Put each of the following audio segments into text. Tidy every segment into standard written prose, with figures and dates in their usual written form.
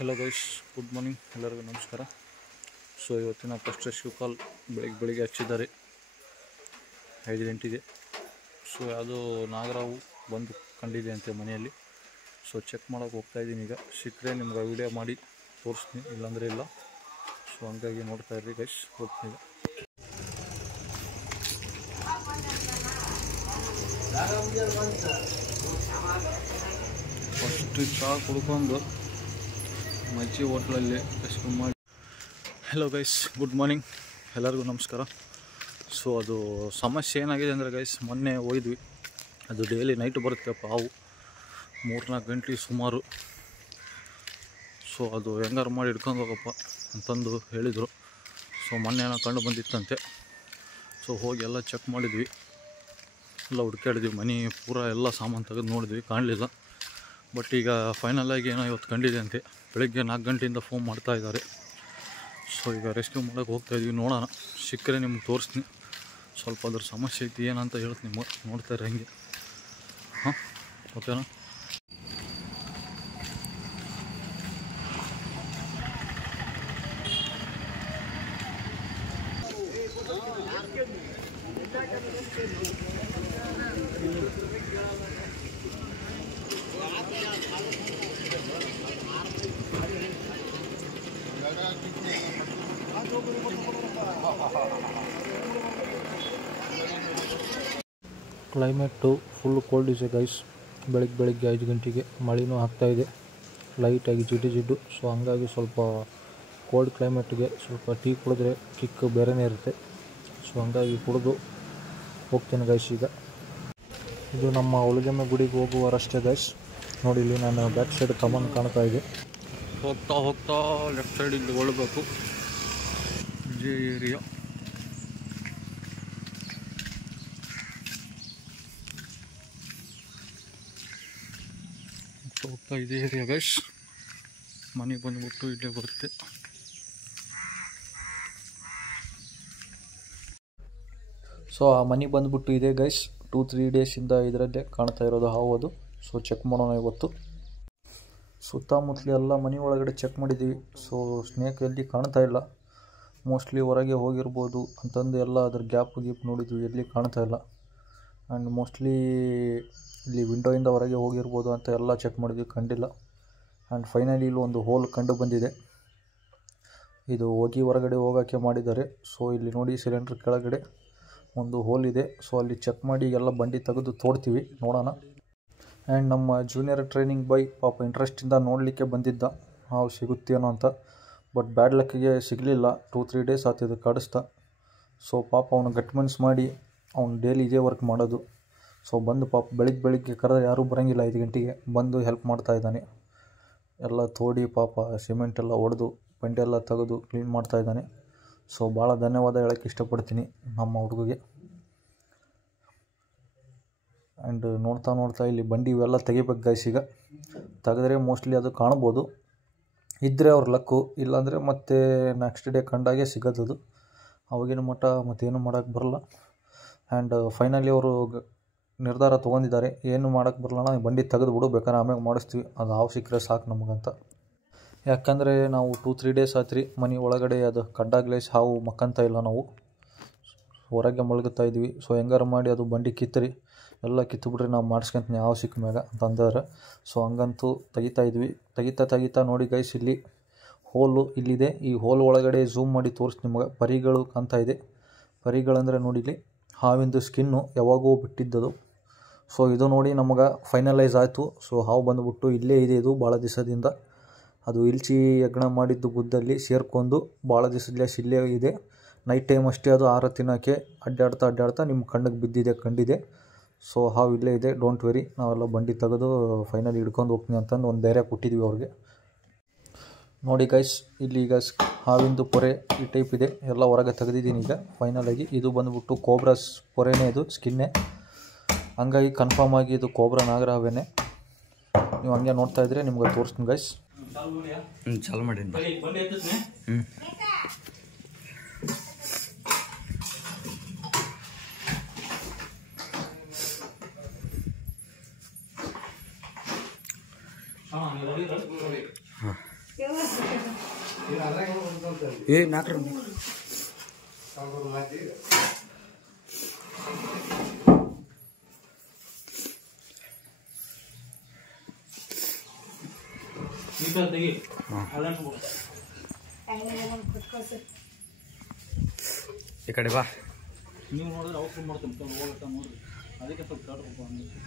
Hello guys, good morning ಎಲ್ಲರಿಗೂ ನಮಸ್ಕಾರ. So ಇವತ್ತಿನ ಫಸ್ಟ್ ರೆಸ್ಕ್ಯೂ ಕಾಲ್ ಬೆಳಿಗ್ಗೆ ಹಚ್ಚಿದ್ದಾರೆ 5 ಗಂಟೆಗೆ. ಸೊ ಯಾವುದೋ ನಾಗರಾವು ಬಂದು ಕಂಡಿದೆ ಅಂತೆ ಮನೆಯಲ್ಲಿ. ಸೊ ಚೆಕ್ ಮಾಡೋಕೆ ಹೋಗ್ತಾಯಿದ್ದೀನಿ. ಈಗ ಸಿಕ್ಕರೆ ನಿಮ್ಗೆ ವಿಡಿಯೋ ಮಾಡಿ ತೋರಿಸ್ತೀನಿ, ಇಲ್ಲಾಂದರೆ ಇಲ್ಲ. ಸೊ ಹಂಗಾಗಿ ನೋಡ್ತಾ ಇರ್ರಿ ಗೈಸ್, ಹೋಗ್ತೀನಿ. ಫಸ್ಟ್ ಚಹಾ ಕುಡ್ಕೊಂಡು ಮಜ್ಜಿ ಹೋಟ್ಲಲ್ಲಿ ರೆಸ್ಕ್ಯೂ ಮಾಡಿ. ಹಲೋ ಗೈಸ್, ಗುಡ್ ಮಾರ್ನಿಂಗ್ ಎಲ್ಲರಿಗೂ ನಮಸ್ಕಾರ. ಸೊ ಅದು ಸಮಸ್ಯೆ ಏನಾಗಿದೆ ಅಂದರೆ ಗೈಸ್, ಮೊನ್ನೆ ಹೋಗಿದ್ವಿ. ಅದು ಡೈಲಿ ನೈಟ್ ಬರುತ್ತೆ ಹಾವು, 3-4 ಗಂಟೆ ಸುಮಾರು. ಸೊ ಅದು ಹೆಂಗಾರು ಮಾಡಿ ಹಿಡ್ಕೊಂಡು ಹೋಗಪ್ಪ ಅಂತಂದು ಹೇಳಿದರು. ಸೊ ಮೊನ್ನೆ ಏನೋ ಕಂಡು ಬಂದಿತ್ತಂತೆ. ಸೊ ಹೋಗಿ ಎಲ್ಲ ಚೆಕ್ ಮಾಡಿದ್ವಿ, ಎಲ್ಲ ಹುಡ್ಕಾಡಿದ್ವಿ, ಮನೆ ಪೂರ ಎಲ್ಲ ಸಾಮಾನು ತೆಗೆದು ನೋಡಿದ್ವಿ, ಕಾಣಲಿಲ್ಲ. ಬಟ್ ಈಗ ಫೈನಲಾಗಿ ಏನೋ ಇವತ್ತು ಕಂಡಿದೆ ಅಂತೆ. ಬೆಳಗ್ಗೆ 4 ಗಂಟೆಯಿಂದ ಫೋನ್ ಮಾಡ್ತಾ ಇದ್ದಾರೆ. ಸೊ ಈಗ ರೆಸ್ಕ್ಯೂ ಮಾಡೋಕ್ಕೆ ಹೋಗ್ತಾಯಿದ್ವಿ. ನೋಡೋಣ, ಸಿಕ್ಕರೆ ನಿಮ್ಗೆ ತೋರಿಸ್ತೀನಿ. ಸ್ವಲ್ಪ ಅದ್ರ ಸಮಸ್ಯೆ ಐತಿ ಏನಂತ ಹೇಳ್ತೀನಿ, ನೋಡ್ತಾರೆ ಹಂಗೆ. ಹಾಂ, ಓಕೆನಾ? ಕ್ಲೈಮೇಟು ಫುಲ್ ಕೋಲ್ಡ್ ಇದೆ ಗೈಸ್. ಬೆಳಗ್ಗೆ 5 ಗಂಟೆಗೆ ಮಳೆನೂ ಆಗ್ತಾಯಿದೆ, ಲೈಟಾಗಿ ಜಿಡ್ಡು. ಸೊ ಹಂಗಾಗಿ ಸ್ವಲ್ಪ ಕೋಲ್ಡ್ ಕ್ಲೈಮೇಟ್ಗೆ ಸ್ವಲ್ಪ ಟೀ ಕುಡಿದ್ರೆ ಕಿಕ್ ಬೇರೆಯೇ ಇರುತ್ತೆ. ಸೊ ಹಂಗಾಗಿ ಕುಡಿದು ಹೋಗ್ತೀನಿ ಗೈಸ್. ಈಗ ಇದು ನಮ್ಮ ಹುಲಿಗೆಮ್ಮೆ ಗುಡಿಗೆ ಹೋಗುವ ರಸ್ತೆ ಗೈಸ್. ನೋಡಿ, ಇಲ್ಲಿ ನಾನು ಬ್ಯಾಕ್ ಸೈಡ್ ಕಮನ್ ಕಾಣ್ತಾ ಇದೆ. ಹೋಗ್ತಾ ಲೆಫ್ಟ್ ಸೈಡ್ ಇಲ್ಲಿ ಒಳಬೇಕು, ಇದೇ ಏರಿಯಾ. ಹೋಗ್ತಾ ಇದೇ ಏರಿಯಾ ಗೈಸ್. ಮನೆ ಬಂದ್ಬಿಟ್ಟು ಇಲ್ಲೇ ಬರುತ್ತೆ. ಸೊ ಆ ಮನೆ ಬಂದ್ಬಿಟ್ಟು ಇದೆ ಗೈಸ್. 2-3 ಡೇಸಿಂದ ಇದರಲ್ಲೇ ಕಾಣ್ತಾ ಇರೋದು ಹಾವು ಅದು. ಸೊ ಚೆಕ್ ಮಾಡೋಣ ಇವತ್ತು. ಸುತ್ತಮುತ್ತಲು ಎಲ್ಲ ಮನೆ ಒಳಗಡೆ ಚೆಕ್ ಮಾಡಿದ್ದೀವಿ. ಸೊ ಸ್ನೇಕ್ ಎಲ್ಲಿ ಕಾಣ್ತಾ ಇಲ್ಲ, ಮೋಸ್ಟ್ಲಿ ಹೊರಗೆ ಹೋಗಿರ್ಬೋದು ಅಂತಂದು ಎಲ್ಲ ಅದ್ರ ಗ್ಯಾಪ್ ನೋಡಿದ್ವಿ, ಎಲ್ಲಿ ಕಾಣ್ತಾ ಇಲ್ಲ. ಆ್ಯಂಡ್ ಮೋಸ್ಟ್ಲಿ ಇಲ್ಲಿ ವಿಂಡೋಯಿಂದ ಹೊರಗೆ ಹೋಗಿರ್ಬೋದು ಅಂತ ಎಲ್ಲ ಚೆಕ್ ಮಾಡಿದ್ವಿ, ಕಂಡಿಲ್ಲ. ಆ್ಯಂಡ್ ಫೈನಲಿ ಇಲ್ಲಿ ಒಂದು ಹೋಲ್ ಕಂಡು ಬಂದಿದೆ. ಇದು ಹೊರಗಡೆ ಹೋಗೋಕ್ಕೆ ಮಾಡಿದ್ದಾರೆ. ಸೊ ಇಲ್ಲಿ ನೋಡಿ, ಸಿಲಿಂಡ್ರ್ ಕೆಳಗಡೆ ಒಂದು ಹೋಲ್ ಇದೆ. ಸೊ ಅಲ್ಲಿ ಚೆಕ್ ಮಾಡಿ ಎಲ್ಲ ಬಂಡಿ ತೆಗೆದು ತೋಡ್ತೀವಿ, ನೋಡೋಣ. ಆ್ಯಂಡ್ ನಮ್ಮ ಜೂನಿಯರ್ ಟ್ರೈನಿಂಗ್ ಬಾಯ್ ಪಾಪ ಇಂಟ್ರೆಸ್ಟಿಂದ ನೋಡಲಿಕ್ಕೆ ಬಂದಿದ್ದ ಹಾವು ಸಿಗುತ್ತೇನೋ ಅಂತ. ಬಟ್ ಬ್ಯಾಡ್ ಲಕ್ಕಿಗೆ ಸಿಗಲಿಲ್ಲ. 2-3 ಡೇಸ್ ಆಗ್ತಿದೆ ಕಾಡಿಸ್ತಾ. ಸೊ ಪಾಪ ಅವನು ಗಟ್ ಮನ್ಸ್ ಮಾಡಿ ಅವ್ನು ಡೈಲಿ ಇದೇ ವರ್ಕ್ ಮಾಡೋದು. ಸೊ ಬಂದು ಪಾಪ ಬೆಳಿಗ್ಗೆ ಕರೆದ್ರೆ ಯಾರೂ ಬರೋಂಗಿಲ್ಲ, 5 ಗಂಟೆಗೆ ಬಂದು ಹೆಲ್ಪ್ ಮಾಡ್ತಾ ಇದ್ದಾನೆ. ಎಲ್ಲ ತೋಡಿ ಪಾಪ ಸಿಮೆಂಟ್ ಎಲ್ಲ ಹೊಡೆದು ಬಂಡೆ ಎಲ್ಲ ತೆಗೆದು ಕ್ಲೀನ್ ಮಾಡ್ತಾ ಇದ್ದಾನೆ. ಸೊ ಭಾಳ ಧನ್ಯವಾದ ಹೇಳೋಕ್ಕೆ ಇಷ್ಟಪಡ್ತೀನಿ ನಮ್ಮ ಹುಡುಗಿಗೆ. ಆ್ಯಂಡ್ ನೋಡ್ತಾ ಇಲ್ಲಿ ಬಂಡಿ ಇವೆಲ್ಲ ತೆಗಿಬೇಕು ಗೈಸ್. ಈಗ ತೆಗೆದ್ರೆ ಮೋಸ್ಟ್ಲಿ ಅದು ಕಾಣ್ಬೋದು, ಇದ್ದರೆ ಅವ್ರ ಲಕ್ಕು. ಇಲ್ಲಾಂದರೆ ಮತ್ತೆ ನೆಕ್ಸ್ಟ್ ಡೇ ಕಂಡಾಗೆ ಸಿಗೋದದು. ಅವಾಗಿನ ಮಟ್ಟ ಮತ್ತೇನು ಮಾಡೋಕ್ಕೆ ಬರಲ್ಲ. ಆ್ಯಂಡ್ ಫೈನಲಿ ಅವರು ನಿರ್ಧಾರ ತೊಗೊಂಡಿದ್ದಾರೆ, ಏನು ಮಾಡೋಕ್ಕೆ ಬರಲ್ಲ, ಬಂಡಿ ತೆಗೆದು ಬಿಡು, ಬೇಕಾದ್ರೆ ಆಮೇಲೆ ಮಾಡಿಸ್ತೀವಿ, ಅದು ಹಾವು ಸಿಕ್ಕರೆ ಸಾಕು ನಮಗಂತ. ಯಾಕಂದರೆ ನಾವು 2-3 ಡೇಸ್ ಆಯ್ತು ಮನೆ ಒಳಗಡೆ ಅದು ಕಡ್ಡಾಗ್ಲೇ ಹಾವು ಮಕ್ಕಂತ ಇಲ್ಲ, ನಾವು ಹೊರಗೆ ಮಲಗುತ್ತಾ ಇದ್ವಿ. ಸೊ ಹೆಂಗಾರು ಮಾಡಿ ಅದು ಬಂಡಿ ಕಿತ್ತರಿ, ಎಲ್ಲ ಕಿತ್ತುಬಿಟ್ರೆ ನಾವು ಮಾಡಿಸ್ಕೊಂತೀನಿ ಹಾವು ಸಿಕ್ಕ ಮ್ಯಾಗ ಅಂತ ಅಂದಾರೆ. ಸೊ ಹಂಗಂತೂ ತೆಗಿತಾ ನೋಡಿ ಗೈಸ್, ಇಲ್ಲಿ ಹೋಲು ಇಲ್ಲಿದೆ. ಈ ಹೋಲ್ ಒಳಗಡೆ ಝೂಮ್ ಮಾಡಿ ತೋರಿಸಿ ನಿಮ್ಗೆ ಪರಿಗಳು ಕಾಣ್ತಾ ಇದೆ. ಪರಿಗಳಂದರೆ ನೋಡಿ, ಇಲ್ಲಿ ಹಾವಿಂದು ಸ್ಕಿನ್ನು ಯಾವಾಗೋ ಬಿಟ್ಟಿದ್ದದು. ಸೊ ಇದು ನೋಡಿ ನಮಗೆ ಫೈನಲೈಸ್ ಆಯಿತು. ಸೊ ಹಾವು ಬಂದುಬಿಟ್ಟು ಇಲ್ಲೇ ಇದೆ, ಇದು ಭಾಳ ದಿವಸದಿಂದ. ಅದು ಇಲ್ಚಿ ಯಜ್ಞ ಮಾಡಿದ್ದು ಗುದ್ದಲ್ಲಿ ಸೇರ್ಕೊಂಡು ಭಾಳ ದಿವಸದಲ್ಲೇ ಇಲ್ಲೇ ಇದೆ. ನೈಟ್ ಟೈಮ್ ಅಷ್ಟೇ ಅದು ಆಹಾರ ತಿನ್ನೋಕ್ಕೆ ಅಡ್ಡಾಡ್ತಾ ನಿಮ್ಮ ಕಣ್ಣಿಗೆ ಕಂಡಿದೆ. ಸೊ ಹಾವು ಇಲ್ಲೇ ಇದೆ, ಡೋಂಟ್ ವೆರಿ. ನಾವೆಲ್ಲ ಬಂಡಿ ತೆಗೆದು ಫೈನಲಿ ಹಿಡ್ಕೊಂಡು ಹೋಗ್ತೀನಿ ಅಂತಂದು ಒಂದು ಧೈರ್ಯ ಕೊಟ್ಟಿದ್ವಿ ಅವ್ರಿಗೆ. ನೋಡಿ ಗೈಸ್, ಇಲ್ಲಿ ಈಗ ಹಾವಿಂದು ಪೊರೆ ಈ ಟೈಪ್ ಇದೆ, ಎಲ್ಲ ಹೊರಗೆ ತೆಗೆದಿದ್ದೀನಿ ಈಗ ಫೈನಲಾಗಿ. ಇದು ಬಂದುಬಿಟ್ಟು ಕೋಬ್ರಾಸ್ ಪೊರೆನೇ, ಇದು ಸ್ಕಿನ್ನೇ. ಹಂಗಾಗಿ ಕನ್ಫರ್ಮ್ ಆಗಿ ಇದು ಕೋಬ್ರಾ ನಾಗರ ಹಾವೇನೆ. ನೀವು ಹಂಗೆ ನೋಡ್ತಾ ಇದ್ರೆ ನಿಮ್ಗೆ ತೋರಿಸ್ತೀನಿ ಗೈಸ್. ಚಾಲು ಮಾಡಿ. ಏ ನಾಲ್ಕು ಈ ಕಡೆ ಬಾ. ನೀವು ನೋಡಿದ್ರೆ ಅವಸರ ಮಾಡ್ತೀನಿ ಹೋಗತ್ತ ನೋಡ್ರಿ, ಅದಕ್ಕೆ ಸ್ವಲ್ಪ ತಡ್ಕೊಪ್ಪ ಅಂದ್ರೆ.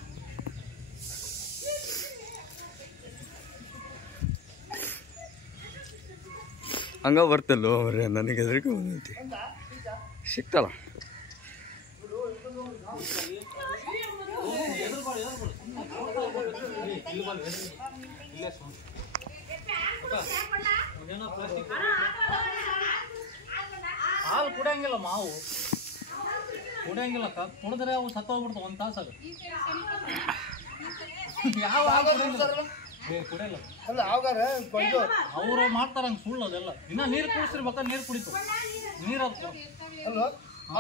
ಹಂಗ ಬರ್ತಲ್ಲೋ ಅವ್ರೆ, ನನಗೆ ಹೆದರಿಕೆ ಬಂದೈತಿ. ಸಿಕ್ತಲ್ಲ ಹಾಲು ಕುಡಿಯಂಗಿಲ್ಲ, ಮಾವು ಕುಡಿಯಂಗಿಲ್ಲ. ಕುಡಿದ್ರೆ ಅವು ಸತ್ತೋಗ್ಬಿಡ್ತಾವ ಒಂದು ತಾಸಾಗ. ಯಾವ ಕುಡಿಯಲ್ಲ ಅವರು ಮಾಡ್ತಾರ ಹಂಗೆ ಸುಳ್ಳು ಅದೆಲ್ಲ. ಇನ್ನ ನೀರು ಕುಡಿಸ್ರಿ ಮಕ್ಕ ನೀರು ಕುಡಿತು ನೀರು ಅಲ್ವಾ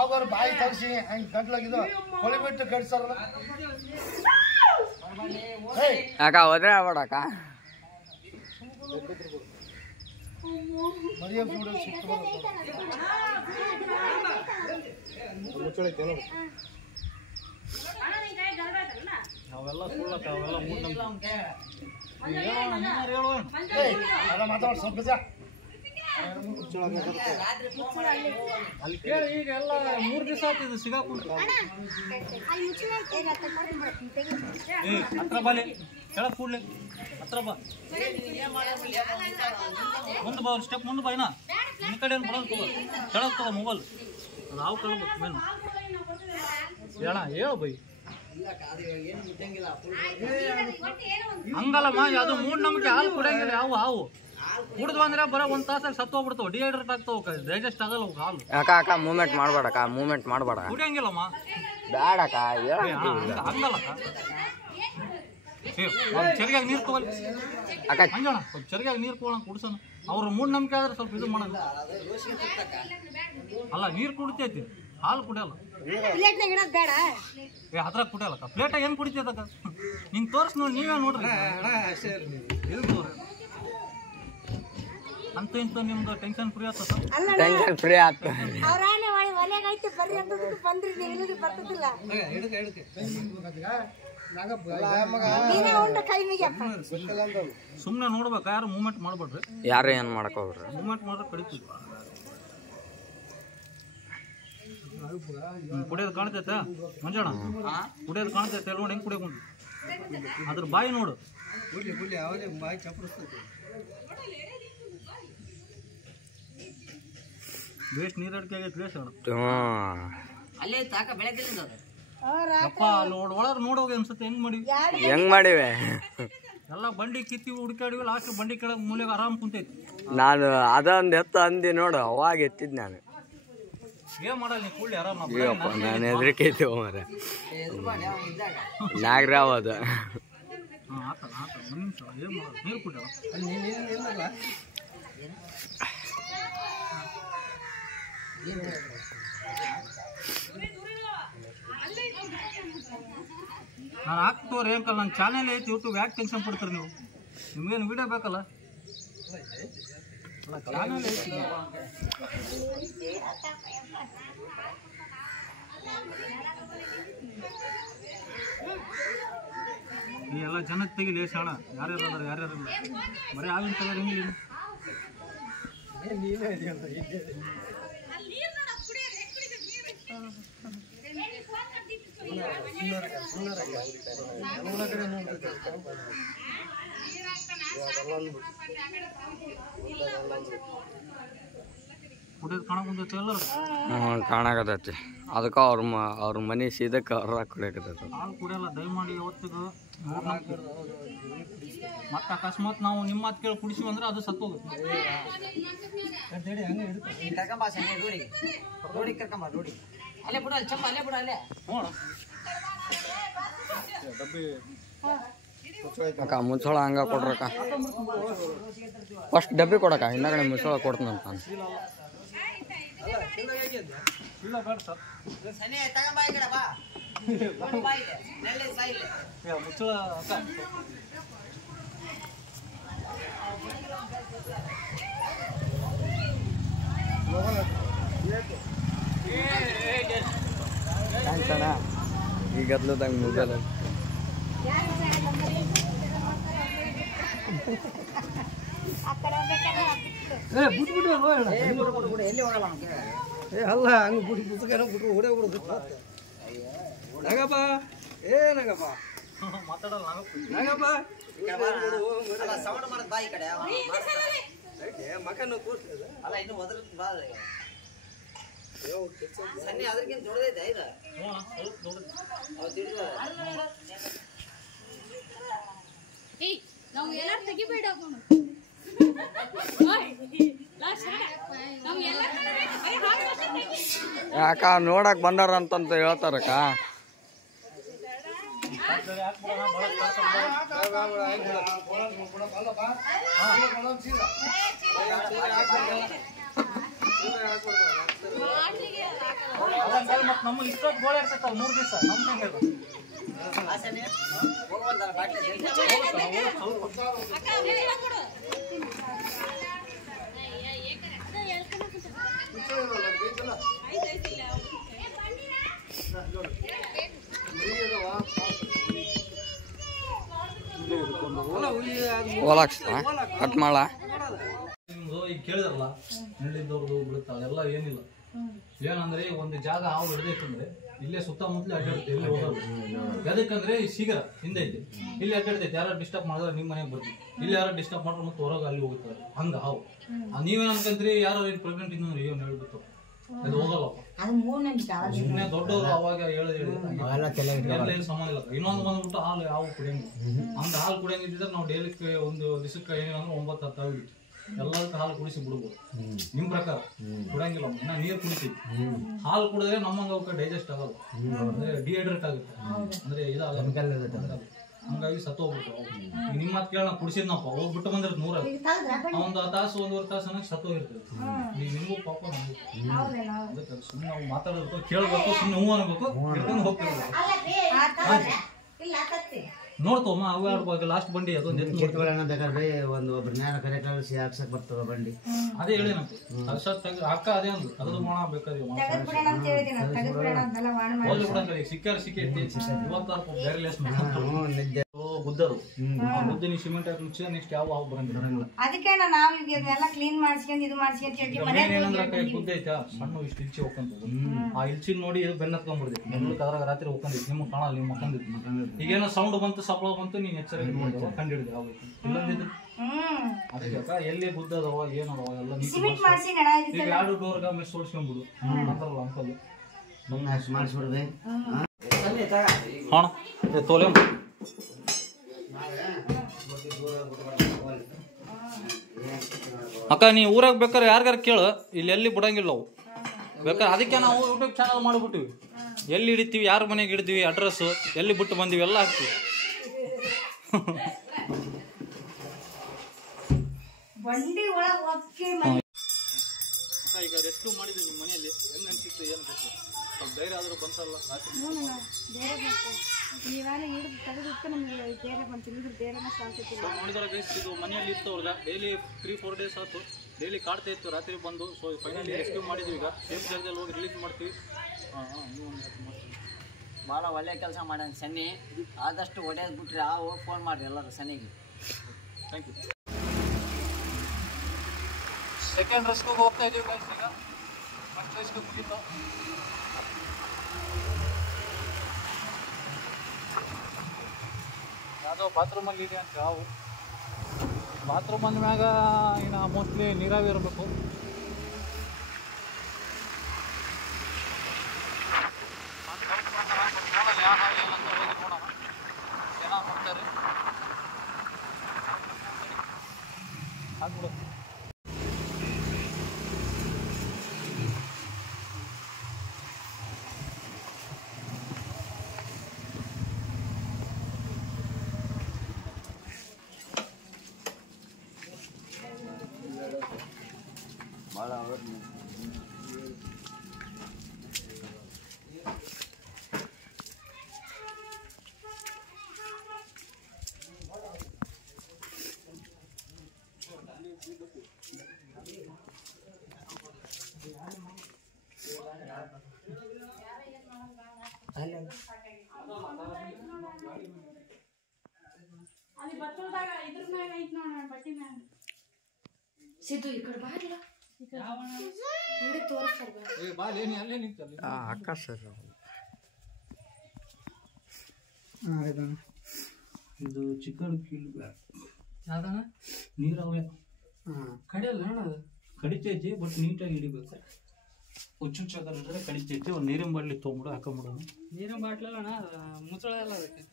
ಆವಾರ ಬಾಯಿ ತರಿಸಿ ಹಂಗೆ ಗಂಟ್ಲಾಗಿದ್ದು ಹೊಳಿ ಬಿಟ್ಟು ಕಟ್ಸಾರಲ್ಲ. ಅಕ್ಕ ಹೋದ್ರೆ ಆಗ್ಬೇಡಕ್ಕ. ಮರಿಯಂ ಸುಡ ಸಿಟ್ಟು ಬರುತ್ತೆ. ಮುಚ್ಚಳೈತೆ ಅವೆಲ್ಲ ಸುಳ್ಳಕ್ಕ, ಅವೆಲ್ಲ ಮೂಢನಂಬಿಕೆ. ಅಲ್ಲ ಮಾತಾಡ ಸ್ವಲ್ಪ ಅಲ್ಲಿ ಕೇಳಿ. ಈಗ ಎಲ್ಲ 3 ದಿವಸ ಆಗ್ತಿದ್ದು ಸಿಗಾಕೊಂಡು. ಹತ್ರ ಬಾಲಿ ಕೆಳಗೆ ಕೂಡ್ಲಿ, ಹತ್ರ ಬಾ, ಮುಂದೆ ಬಾ, ಒಂದು ಸ್ಟೆಪ್ ಮುಂದೆ ಬಾ. ಇನ್ನ ನಿಮ್ಮ ಕಡೆ ಏನು ಬರೋದು ತಗೋ, ಕೆಳಗೆ ತಗೋ ಮೊಬೈಲ್. ಅದು ಹಾವು ಕಳ್ಬೇಕು ಮೇನು. ಹೇಳ ಹೇಳು ಬೈ. ಹಂಗಲ್ಲಮ್ಮ, ಅದು ಮೂಢನಂಬಿಕೆ. ಹಾಲು ಕುಡಿಯಂಗಿಲ್ಲ ಯಾವ ಹಾವು. ಕುಡಿದು ಬಂದ್ರೆ ಬರೋ ಒಂದು ತಾಸಾಗಿ ಸತ್ತು ಹೋಗ್ಬಿಡ್ತಾವ, ಡಿಹೈಡ್ರೇಟ್ ಆಗ್ತಾವ, ಡೈಜೆಸ್ಟ್ ಆಗಲ್ಲ ಹಾಲು. ಅಕ್ಕ ಅಕ್ಕ ಮೂವ್ಮೆಂಟ್ ಮಾಡಬೇಡಕ್ಕ, ಮೂವ್ಮೆಂಟ್ ಮಾಡಬೇಡ. ಕುಡಿಯಂಗಿಲ್ಲಮ್ಮ, ಬೇಡಕ್ಕ. ಹಂಗಲ್ಲಕ್ಕ. ಚರಿಯಾಗಿ ನೀರು ತಗೊಳ್ಳಿ ಅಕ್ಕ, ಹಂಗಣ ಸ್ವಲ್ಪ ಚರಿಯಾಗಿ ನೀರು ತಗೊಳ್ಳೋಣ, ಕುಡಿಸೋಣ. ಅವ್ರ ಮೂಢನಂಬಿಕೆ ಆದ್ರೆ ಸ್ವಲ್ಪ ಇದು ಮಾಡೋಣ. ಅಲ್ಲ ನೀರು ಕುಡಿತೈತಿ, ಹಾಲು ಕುಡಿಯಲ್ಲ. ಅದ್ರಾಗ ಕುಡಿಯಲ್ಲಕ್ಕ. ಪ್ಲೇಟಾಗ ಏನು ಕುಡಿತೈತಕ್ಕ? ಹಿಂಗೆ ತೋರಿಸ್ ನೋಡಿ, ನೀವೇ ನೋಡ್ರಿ. ಅಂತ ಇಂತ ನಿಮ್ದು ಟೆನ್ಷನ್ ಫ್ರೀ ಆಗ್ತದ, ಟೆನ್ಷನ್ ಫ್ರೀ ಆಗ್ತದೆ. ಸುಮ್ಮನೆ ನೋಡ್ಬೇಕು, ಯಾರು ಮೂವ್ಮೆಂಟ್ ಮಾಡ್ಬೇಡ್ರಿ. ಯಾರು ಏನು ಮಾಡಕ್ ಹೋಗ್ರಿ, ಮೂವ್ಮೆಂಟ್ ಮಾಡಿದ್ರೆ ಕಡಿತೀವಿ. ಕುಡಿಯೋದು ಕಾಣ್ತೈತೆ ಮಂಜಣ್ಣ, ಕುಡಿಯೋದು ಕಾಣ್ತೈತೆ ನೋಡಿ. ಹೆಂಗೆ ಕುಡಿಯೋದು ಅದ್ರ ಬಾಯಿ ನೋಡು. ಬೇಸ್ ನೀರು ಅಡಿಕೆ ಆಗೈತೆ ಬೇಸ್ ಅಣ್ಣ. ಅಪ್ಪ ಅಲ್ಲಿ ಒಳಗೆ ನೋಡೋಗಿ ಅನ್ಸುತ್ತೆ. ಹೆಂಗ್ ಮಾಡಿವೆ ಎಲ್ಲ ಬಂಡಿ ಕಿತ್ತೀವಿ, ಹುಡುಕಾಡಿವಿ. ಲಾಸ್ಟ್ ಬಂಡಿ ಕೆಳಗೆ ಮೂಲೆಗೆ ಆರಾಮ್ ಕುಂತೈತಿ. ನಾನು ಅದೊಂದು ಎತ್ತು ಅಂದಿ ನೋಡು, ಅವಾಗ ಎತ್ತಿದ್ ನಾನು. ಏನ್ ಮಾಡಲ್ಲ, ನೀ ಕೂಡಲಿ ಆರಾಮ. ನಾನು ಹೆದರಿಕೆ ಐತಿ ಮರ ನಾಗರಾವ್ ಅದು. ನೀರು ಕುಡಿಯ ನಾನು ಹಾಕ್ತವ್ರಿ ಅಂಕಲ್. ನನ್ನ ಚಾನೆಲ್ ಐತಿ ಯೂಟ್ಯೂಬ್. ಯಾಕೆ ಟೆನ್ಷನ್ ಪಡ್ತೀರಿ ನೀವು? ನಿಮ್ಗೇನು ವಿಡಿಯೋ ಬೇಕಲ್ಲ? ಚಾನೆಲ್ ಐತಿ. ಈ ಎಲ್ಲ ಜನದ ತೆಗಿ ಲೇಸ್ ಅಣ್ಣ. ಯಾರ್ಯಾರು ಅದಾರ ಯಾರ್ಯಾರಿಲ್ಲ, ಬರೀ ಆಗಿನ ತಗೋರಿ. ಹೆಂಗಿಲ್ಲ ಕುಡಿಯೋದು ಕಾಣಕುಂತೈತಿ ಎಲ್ಲರೂ. ಕಾಣಕತ್ತೈತಿ. ಅದಕ್ಕೆ ಅವ್ರ ಮನೆ ಸೀದಕ್ಕೆ ಅವ್ರ ಕುಡಿಯಕತ್ತೈತಿ. ಹಾಲು ಕುಡಿಯಲ್ಲ ದಯಮಾಡಿ ಯಾವತ್ತಿಗೂ. ಮತ್ತೆ ಅಕಸ್ಮಾತ್ ನಾವು ನಿಮ್ಮ ಮಾತು ಕೇಳಿ ಕುಡಿಸಿವಿ ಅಂದ್ರೆ ಅದು ಸತ್ತೋಗುತ್ತೆ. ಅಕ್ಕ ಮುಚ್ಚೋಳ ಹಂಗ ಕೊಡ್ರಕ್ಕ. ಫಸ್ಟ್ ಡಬ್ಬಿ ಕೊಡಕ್ಕ, ಹಿಂದಗಡೆ ಮುಚ್ಚೋಳ ಕೊಡ್ತೀನಂತ ನಾನು. ಮುಚ್ಚಳ ಕಾಣ್ತಾನ ಈಗ ಗದ್ಲದಂಗೆ ಮೊಬೈಲ್ ಅಲ್ಲ ಹಂಗೆ ಬಿಟ್ಟು ಪುಸ್ತಕ ಬಿಟ್ಟು ಹೊಡೆ ಬಿಡುದು ನಗಪ್ಪ ಏ ನಗಪ್ಪ ನಗಪ್ಪ ಮಕನ್ನು ತೋರಿಸ್ತದ ಅಲ್ಲ ಇನ್ನು ಒದ್ರ ಸನ್ನಿ ಅದಕ್ಕಿಂತ ದೊಡ್ಡದೈತೆ ಇದು ನಾವು ಎಲ್ಲಾರು ತೆಗಿಬೇಡ ಯಾಕ ನೋಡಕ್ ಬಂದಾರ ಅಂತಂತ ಹೇಳ್ತಾರಕ್ಕ ನಮ್ಮ ಇಷ್ಟೊತ್ತು ಗೋಳೆ ಇರ್ತೈತಲ್ಲ 3 ದಿವಸ ನಮ್ಮ ಓಲಾಕ್ಸ್ತಾ ಕಟ್ ಮಾಡ ನಿಮ್ದು ಈಗ ಕೇಳಿದ್ರಲ್ಲ ನೆಳ್ಳಿದ್ದವ್ರದ್ದು ಬಿಡುತ್ತಾ ಎಲ್ಲ ಏನಿಲ್ಲ ಏನಂದ್ರೆ ಒಂದು ಜಾಗ ಹಾವು ಹಿಡ್ದೈತಂದ್ರೆ ಇಲ್ಲೇ ಸುತ್ತಮುತ್ತಲೇ ಅಡ್ಡಾಡುತ್ತೆ ಇಲ್ಲಿ ಹೋಗೋದು ಯಾಕಂದ್ರೆ ಈ ಶೀಘ್ರ ಹಿಂದೆ ಐತೆ ಇಲ್ಲಿ ಅಡ್ಡಾಡ್ತೈತೆ ಯಾರು ಡಿಸ್ಟರ್ಬ್ ಮಾಡಿದ್ರೆ ನಿಮ್ಮ ಮನೆಗೆ ಬರ್ತೀವಿ ಇಲ್ಲಿ ಯಾರು ಡಿಸ್ಟರ್ಬ್ ಮಾಡ್ರೆ ಮತ್ತೆ ಹೊರಗೆ ಅಲ್ಲಿ ಹೋಗ್ತಾರೆ ಹಂಗ ಹಾವು ನೀವೇನ್ ಅನ್ಕಂತ್ರಿ ಯಾರು ಪ್ರೆಗ್ನೆಂಟ್ ಇದ್ರೆ ಏನ್ ಹೇಳ್ಬಿಟ್ಟು ಅದು ಹೋಗಲ್ಲಪ್ಪ ಸುಮ್ಮನೆ ದೊಡ್ಡವರು ಅವಾಗ ಹೇಳಿ ಏನು ಸಂಬಂಧ ಇಲ್ಲ ಇನ್ನೊಂದು ಬಂದ್ಬಿಟ್ಟು ಹಾಲು ಯಾವ ಕುಡಿಯಂಗಿಲ್ಲ ಹಂಗ ಹಾಲು ಕುಡಿಯಂಗಿದ್ರೆ ನಾವು ಡೈಲಿ ಒಂದು ದಿವಸಕ್ಕೆ ಏನಿಲ್ಲ 9-10 ಆಗಿತ್ತು ಎಲ್ಲದಕ್ಕೆ ಹಾಲು ಕುಡಿಸಿ ಬಿಡ್ಬೋದು ನಿಮ್ ಪ್ರಕಾರ ಕುಡಿಯಂಗಿಲ್ಲ ನಾ ನೀರು ಕುಡಿತೀವಿ ಹಾಲು ಕುಡಿದ್ರೆ ನಮ್ಮಂಗ ಅವಕ್ಕೆ ಡೈಜೆಸ್ಟ್ ಆಗೋದು ಅಂದ್ರೆ ಡಿಹೈಡ್ರೇಟ್ ಆಗುತ್ತೆ ಅಂದ್ರೆ ಇದಾಗುತ್ತೆ ಹಂಗಾಗಿ ಸತ್ತೋಗ್ಬಿಡ್ತಾವ ನಿಮ್ಮ ಮಾತು ಕೇಳ ನಾ ಕುಡಿಸಿದ್ನಪ್ಪ ಹೋಗ್ಬಿಟ್ಟು ಬಂದಿರೋದು 100 ಒಂದು ತಾಸು 1.5 ತಾಸು ಅನ್ನೋಕೆ ಸತ್ತೋಗಿರ್ತದೆ ಈಗ ನಿಮಗೂ ಪಾಪ ಅದಕ್ಕೆ ಸುಮ್ಮನೆ ನಾವು ಮಾತಾಡೋದು ಕೇಳ್ಬೇಕು ಸುಮ್ಮನೆ ಹೂ ಅನ್ಬೇಕು ಹಿಡ್ಕೊಂಡು ಹೋಗ್ತಿರ್ಬೇಕು ನೋಡ್ತಮ್ಮ ಅವೇ ಆಡ್ಬೇಕು ಲಾಸ್ಟ್ ಬಂಡಿ ಅದೊಂದು ಬೇಕಾದ್ರೆ ಒಬ್ರು ಜ್ಞಾನ ಕರೆಕ್ಟ್ ಹಾಕ್ಸಕ್ ಬರ್ತದ ಬಂಡಿ ಅದೇ ಹೇಳಿನಂತೆ ಅಕ್ಕ ಅದೇ ಅಂದ್ರು ಅದ್ರ ಮಾಡ ಬೇಕಾದ್ರೆ ಸಿಕ್ಕಾರ ಸಿಕ್ಕೈತಿ ಬೇರೆ ಲೇಸ್ ಗುದ್ದರು ಗುದ್ದಿನ ಸಿಮೆಂಟ್ ಹಾಕಿ ಮುಚ್ಚಿ ನೆಕ್ಸ್ಟ್ ಯಾವ ಹಾವು ಬರಂಗಿಲ್ಲ ಅದಕ್ಕೆ ನಾವು ಈಗ ಇದನ್ನೆಲ್ಲ ಕ್ಲೀನ್ ಮಾಡ್ಸ್ಕೊಂಡು ಇದು ಮಾಡ್ಸ್ಕೊಂಡು ಏನಂದ್ರೆ ಕೈ ಗುದ್ದೈತಾ ಸಣ್ಣ ಇಷ್ಟು ಇಲ್ಚಿ ಹೋಗ್ಕೊಂತದ್ದು ಆ ಇಲ್ಚಿನ ನೋಡಿ ಇದು ಬೆನ್ನ ಹತ್ಕೊಂಡ್ಬಿಡ್ತೈತಿ ಬೆನ್ನಕ್ಕೆ ಅದ್ರಾಗ ರಾತ್ರಿ ಹೋಗ್ಕೊಂಡಿತ್ತು ನಿಮ್ಗೆ ಕಾಣಲ್ಲ ನೀವು ಮಕ್ಕಂದಿತ್ತು ಈಗೇನೋ ಸೌಂಡ್ ಬಂತು ಸಪ್ಳ ಬಂತು ನೀನ್ ಎಚ್ಚರ ಕಂಡಿಡಿದೆ ಆಗೋಯ್ತು ಇಲ್ಲಂದಿದ್ದು ಅದಕ್ಕೆ ಎಲ್ಲಿ ಗುದ್ದದವ ಏನದವ ಎಲ್ಲ ಈಗ 2 ಡೋರ್ಗ ಮೆಸ್ ಓಡಿಸ್ಕೊಂಡ್ಬಿಡು ಅಂತಾರಲ್ಲ ಅಂಕಲ್ ಮಾಡಿಸ್ಬಿಡ್ದೆ ಹಣ ತೋಲೆ ಅಕ್ಕ ನೀ ಊರಾಗ ಬೇಕಾರೆ ಯಾರ್ಯಾರು ಕೇಳು ಇಲ್ಲಿ ಎಲ್ಲಿ ಬಿಡಂಗಿಲ್ಲ ಅವು ಬೇಕಾದ್ರೆ ಅದಕ್ಕೆ ನಾವು ಯೂಟ್ಯೂಬ್ ಚಾನಲ್ ಮಾಡಿಬಿಟ್ಟಿವಿ ಎಲ್ಲಿ ಹಿಡಿತೀವಿ ಯಾರ ಮನೆಗೆ ಹಿಡಿತೀವಿ ಅಡ್ರೆಸ್ಸು ಎಲ್ಲಿ ಬಿಟ್ಟು ಬಂದೀವಿ ಎಲ್ಲ ಹಾಕ್ತೀವಿ ಈಗ ರೆಸ್ಕ್ಯೂ ಮಾಡಿದ್ವಿ ನಿಮ್ಮ ಮನೆಯಲ್ಲಿ ಹೆಂಗೆ ಅನ್ಸಿತ್ತು ಏನು ಬೇಕು ಸ್ವಲ್ಪ ಧೈರ್ಯ ಆದರೂ ಬಂತಲ್ಲ ನೋಡಿದ್ರೆ ಗೈಸ್ ಇದು ಮನೆಯಲ್ಲಿ ಇತ್ತು ಅವ್ರದ್ದು ಡೈಲಿ 3-4 ಡೇಸ್ ಆಯ್ತು ಡೈಲಿ ಕಾಡ್ತಾ ಇತ್ತು ರಾತ್ರಿ ಬಂದು ಸೊ ಫೈನಲಿ ರೆಸ್ಕ್ಯೂ ಮಾಡಿದ್ವಿ ಈಗ ಸೇಫ್ ಜಾಗದಲ್ಲಿ ಹೋಗಿ ರಿಲೀಸ್ ಮಾಡ್ತೀವಿ ಭಾಳ ಒಳ್ಳೆ ಕೆಲಸ ಮಾಡ್ಯಾನ ಸನ್ನಿ ಆದಷ್ಟು ಹೊಡೆಯೋದು ಬಿಟ್ರೆ ನಾವು ಫೋನ್ ಮಾಡ್ರಿ ಎಲ್ಲರೂ ಸನ್ನಿಗೆ ಥ್ಯಾಂಕ್ ಯು ಸೆಕೆಂಡ್ ರೆಸ್ಕ್ಯೂಗೆ ಹೋಗ್ತಾ ಇದೀವಿ ಗೈಸ್ ಈಗ ಫಸ್ಟ್ ರೆಸ್ಕ್ಯೂ ಮುಗೀತು ಯಾವುದೋ ಬಾತ್ರೂಮಲ್ಲಿ ಇದೆ ಅಂತ ಹಾವು ಬಾತ್ರೂಮ್ ಅಂದ್ಮ್ಯಾಗ ಇನ್ನು ಮೋಸ್ಟ್ಲಿ ನೀರಾವಿ ಇರಬೇಕು ಜನ ಮಾಡ್ತಾರೆ ಆಗ್ಬಿಡು ಸಿದ್ದು ಈ ಕಡೆ ಬಾರಿಲ್ಲ ನೋಡಿ ತೋರಿಸ್ತಾರೆ ಆಕಾಶ ಸರ್ ಇದು ಚಿಕನ್ ಕೀಳ್ಬೇಕು ಯಾವ್ದಣ್ಣ ನೀರವೇ ಕಡಿಯಲ್ಲ ಅಣ್ಣ ಅದು ಕಡಿತೈತಿ ಬಟ್ ನೀಟಾಗಿ ಹಿಡಿಬೇಕು ಹುಚ್ಚುಚ್ಚಾದ್ರೆ ಕಡಿತೈತಿ ಒಂದು ನೀರಿನ ಬಾಟ್ಲಿ ತೊಗೊಂಬಿಡು ಹಾಕೊಂಬಿಡೋಣ ನೀರಿನ ಬಾಟ್ಲಲ್ಲ ಅಣ್ಣ ಮುಚ್ಚಳ ಎಲ್ಲ ಅದಕ್ಕೆ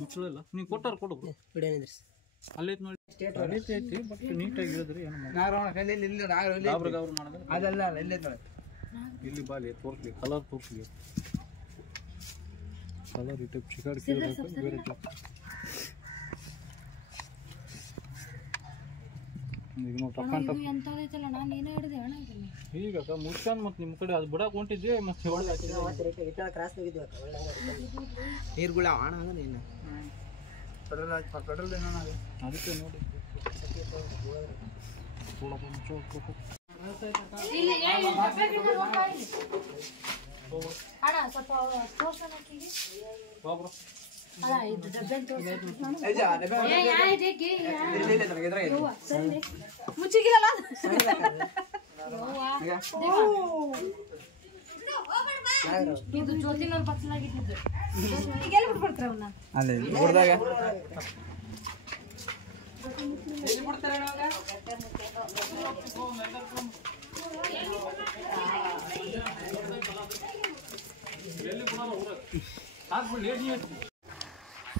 ಮುಚ್ಚಳ ಇಲ್ಲ ನೀವು ಕೊಟ್ಟಾರ ಕೊಡು ಅಲ್ಲೈತೆ ನೋಡಿ ಕಡಿತೈತಿ ಬಟ್ ನೀಟಾಗಿ ಹಿಡಿದ್ರೆ ಏನು ಅದೆಲ್ಲ ಇಲ್ಲಿ ಬಾಲಿ ತೋರಿಸ್ಲಿ ಕಲರ್ ತೋರಿಸ್ಲಿ ಕಲರ್ ಇಟ್ಟು ಚಿಕನ್ ಕೀಳ್ಬೇಕು ಬೇರೆ ಈಗ ನಾವು ಟಪ್ಪಂಟ ಈಗ ಮುಚ್ಚಾನ್ ಮತ್ತೆ ನಿಮ್ಮ ಕಡೆ ಅದು ಬಿಡಕ್ಕೆ ಹೊಂಟಿದ್ದೆ ಮತ್ತೆ ನೀರುಗಳ ಹಣ ನೀನು ಪೆಟ್ರೋಲ್ ಅದಕ್ಕೆ ನೋಡಿ ಅಣ್ಣ ಸ್ವಲ್ಪ ತೋರ್ಸೋಣಕ್ಕಿಗೆ ಅಲ್ಲ ಇದು ಡಬ್ಬೆ ಮುಚ್ಚಿಗಿಲ್ಲ ಇದು ಜ್ಯೋತಿನವ್ರ ಬಚ್ಚಲಾಗಿದ್ದು ಈಗೆಲ್ಲ ಬಿಟ್ಬಿಡ್ತಾರೆ ಅವನ್ನ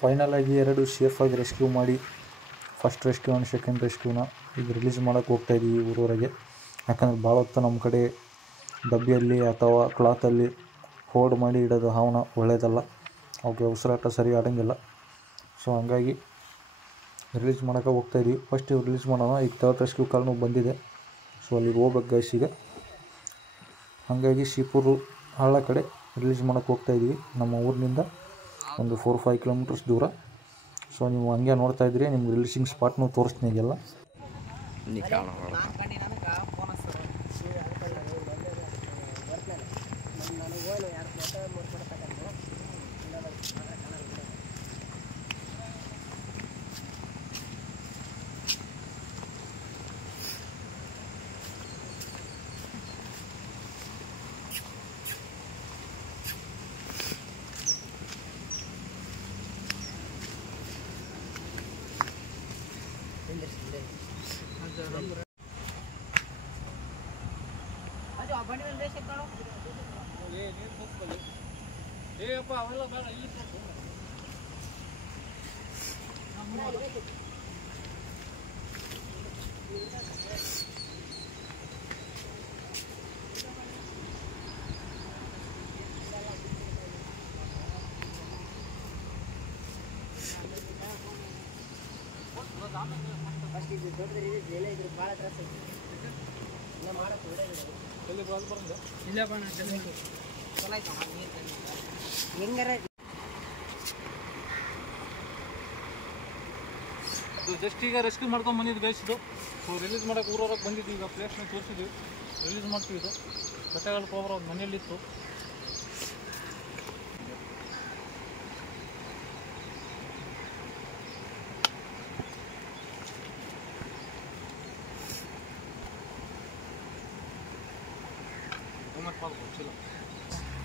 ಫೈನಲ್ ಆಗಿ 2 ಸೇಫಾಗಿ ರೆಸ್ಕ್ಯೂ ಮಾಡಿ ಫಸ್ಟ್ ರೆಸ್ಕ್ಯೂ ಆ್ಯಂಡ್ ಸೆಕೆಂಡ್ ರೆಸ್ಕ್ಯೂನ ಈಗ ರಿಲೀಸ್ ಮಾಡೋಕ್ಕೆ ಹೋಗ್ತಾಯಿದ್ದೀವಿ ಊರವರೆಗೆ. ಯಾಕಂದರೆ ಭಾಳ ಹೊತ್ತು ನಮ್ಮ ಕಡೆ ಡಬ್ಬಿಯಲ್ಲಿ ಅಥವಾ ಕ್ಲಾತಲ್ಲಿ ಹೋಲ್ಡ್ ಮಾಡಿ ಇಡೋದು ಹಾವನ್ನ ಒಳ್ಳೆಯದಲ್ಲ, ಅವಕ್ಕೆ ಉಸಿರಾಟ ಸರಿ ಆಡೋಂಗಿಲ್ಲ. ಸೊ ಹಂಗಾಗಿ ರಿಲೀಸ್ ಮಾಡೋಕ್ಕೆ ಹೋಗ್ತಾಯಿದ್ದೀವಿ. ಫಸ್ಟ್ ಇವು ರಿಲೀಸ್ ಮಾಡೋಣ. ಈಗ ಥರ್ಡ್ ರೆಸ್ಕ್ಯೂ ಕಾಲ್ನೂ ಬಂದಿದೆ. ಸೊ ಅಲ್ಲಿಗೆ ಹೋಗ್ಬೇಕು ಗೈಸ್ ಈಗ. ಹಾಗಾಗಿ ಶಿಪೂರು ಹಳ್ಳ ಕಡೆ ರಿಲೀಸ್ ಮಾಡೋಕ್ಕೆ ಹೋಗ್ತಾಯಿದ್ದೀವಿ ನಮ್ಮ ಊರಿನಿಂದ ಒಂದು 4-5 ಕಿಲೋಮೀಟರ್ಸ್ ದೂರ. ಸೊ ನೀವು ಹಂಗೆ ನೋಡ್ತಾಯಿದ್ರಿ, ನಿಮ್ಗೆ ರಿಲೀಸಿಂಗ್ ಸ್ಪಾಟ್ನೂ ತೋರಿಸ್ತೀನಿ ಈಗೆಲ್ಲ. ಜಸ್ಟ್ ಈಗ ರೆಸ್ಕ್ಯೂ ಮಾಡ್ಕೊಂಡು ಬಂದಿದ್ದು ಗೈಸ್ ಇದು. ಸೊ ರಿಲೀಸ್ ಮಾಡೋಕೆ ಊರವ್ರಿಗೆ ಬಂದಿದ್ವಿ. ಈಗ ಪ್ಲೇಸ್ನ ತೋರಿಸಿದ್ವಿ, ರಿಲೀಸ್ ಮಾಡ್ತೀವಿ. ಇದು ಕಟ್ಟೆಗಳ ಪವರ್ ಅವ್ರ ಮನೆಯಲ್ಲಿತ್ತು.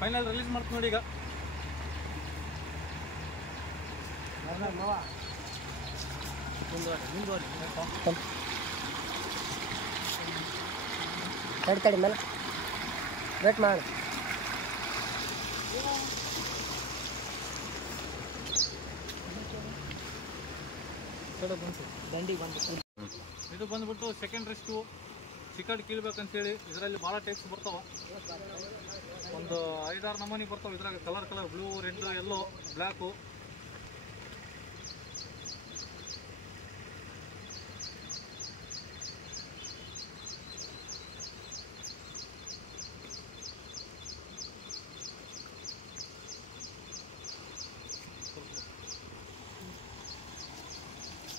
ಫೈನಲ್ ರಿಲೀಸ್ ಮಾಡ್ತೀವಿ ನೋಡಿ ಈಗ. ತಡಿ ಮೇಲೆ ವೇಟ್ ಮಾಡಿ. ಇದು ಬಂದ್ಬಿಟ್ಟು ಸೆಕೆಂಡ್ ರೆಸ್ಕ್ಯೂ. ಚಿಕನ್ ಕೀಳ್ಬೇಕಂತೇಳಿ ಇದರಲ್ಲಿ ಭಾಳ ಟೈಪ್ಸ್ ಬರ್ತಾವೆ. ಒಂದು 5-6 ನಮೂನಿ ಬರ್ತಾವೆ ಇದ್ರಾಗ. Colour blue, red, yellow, black.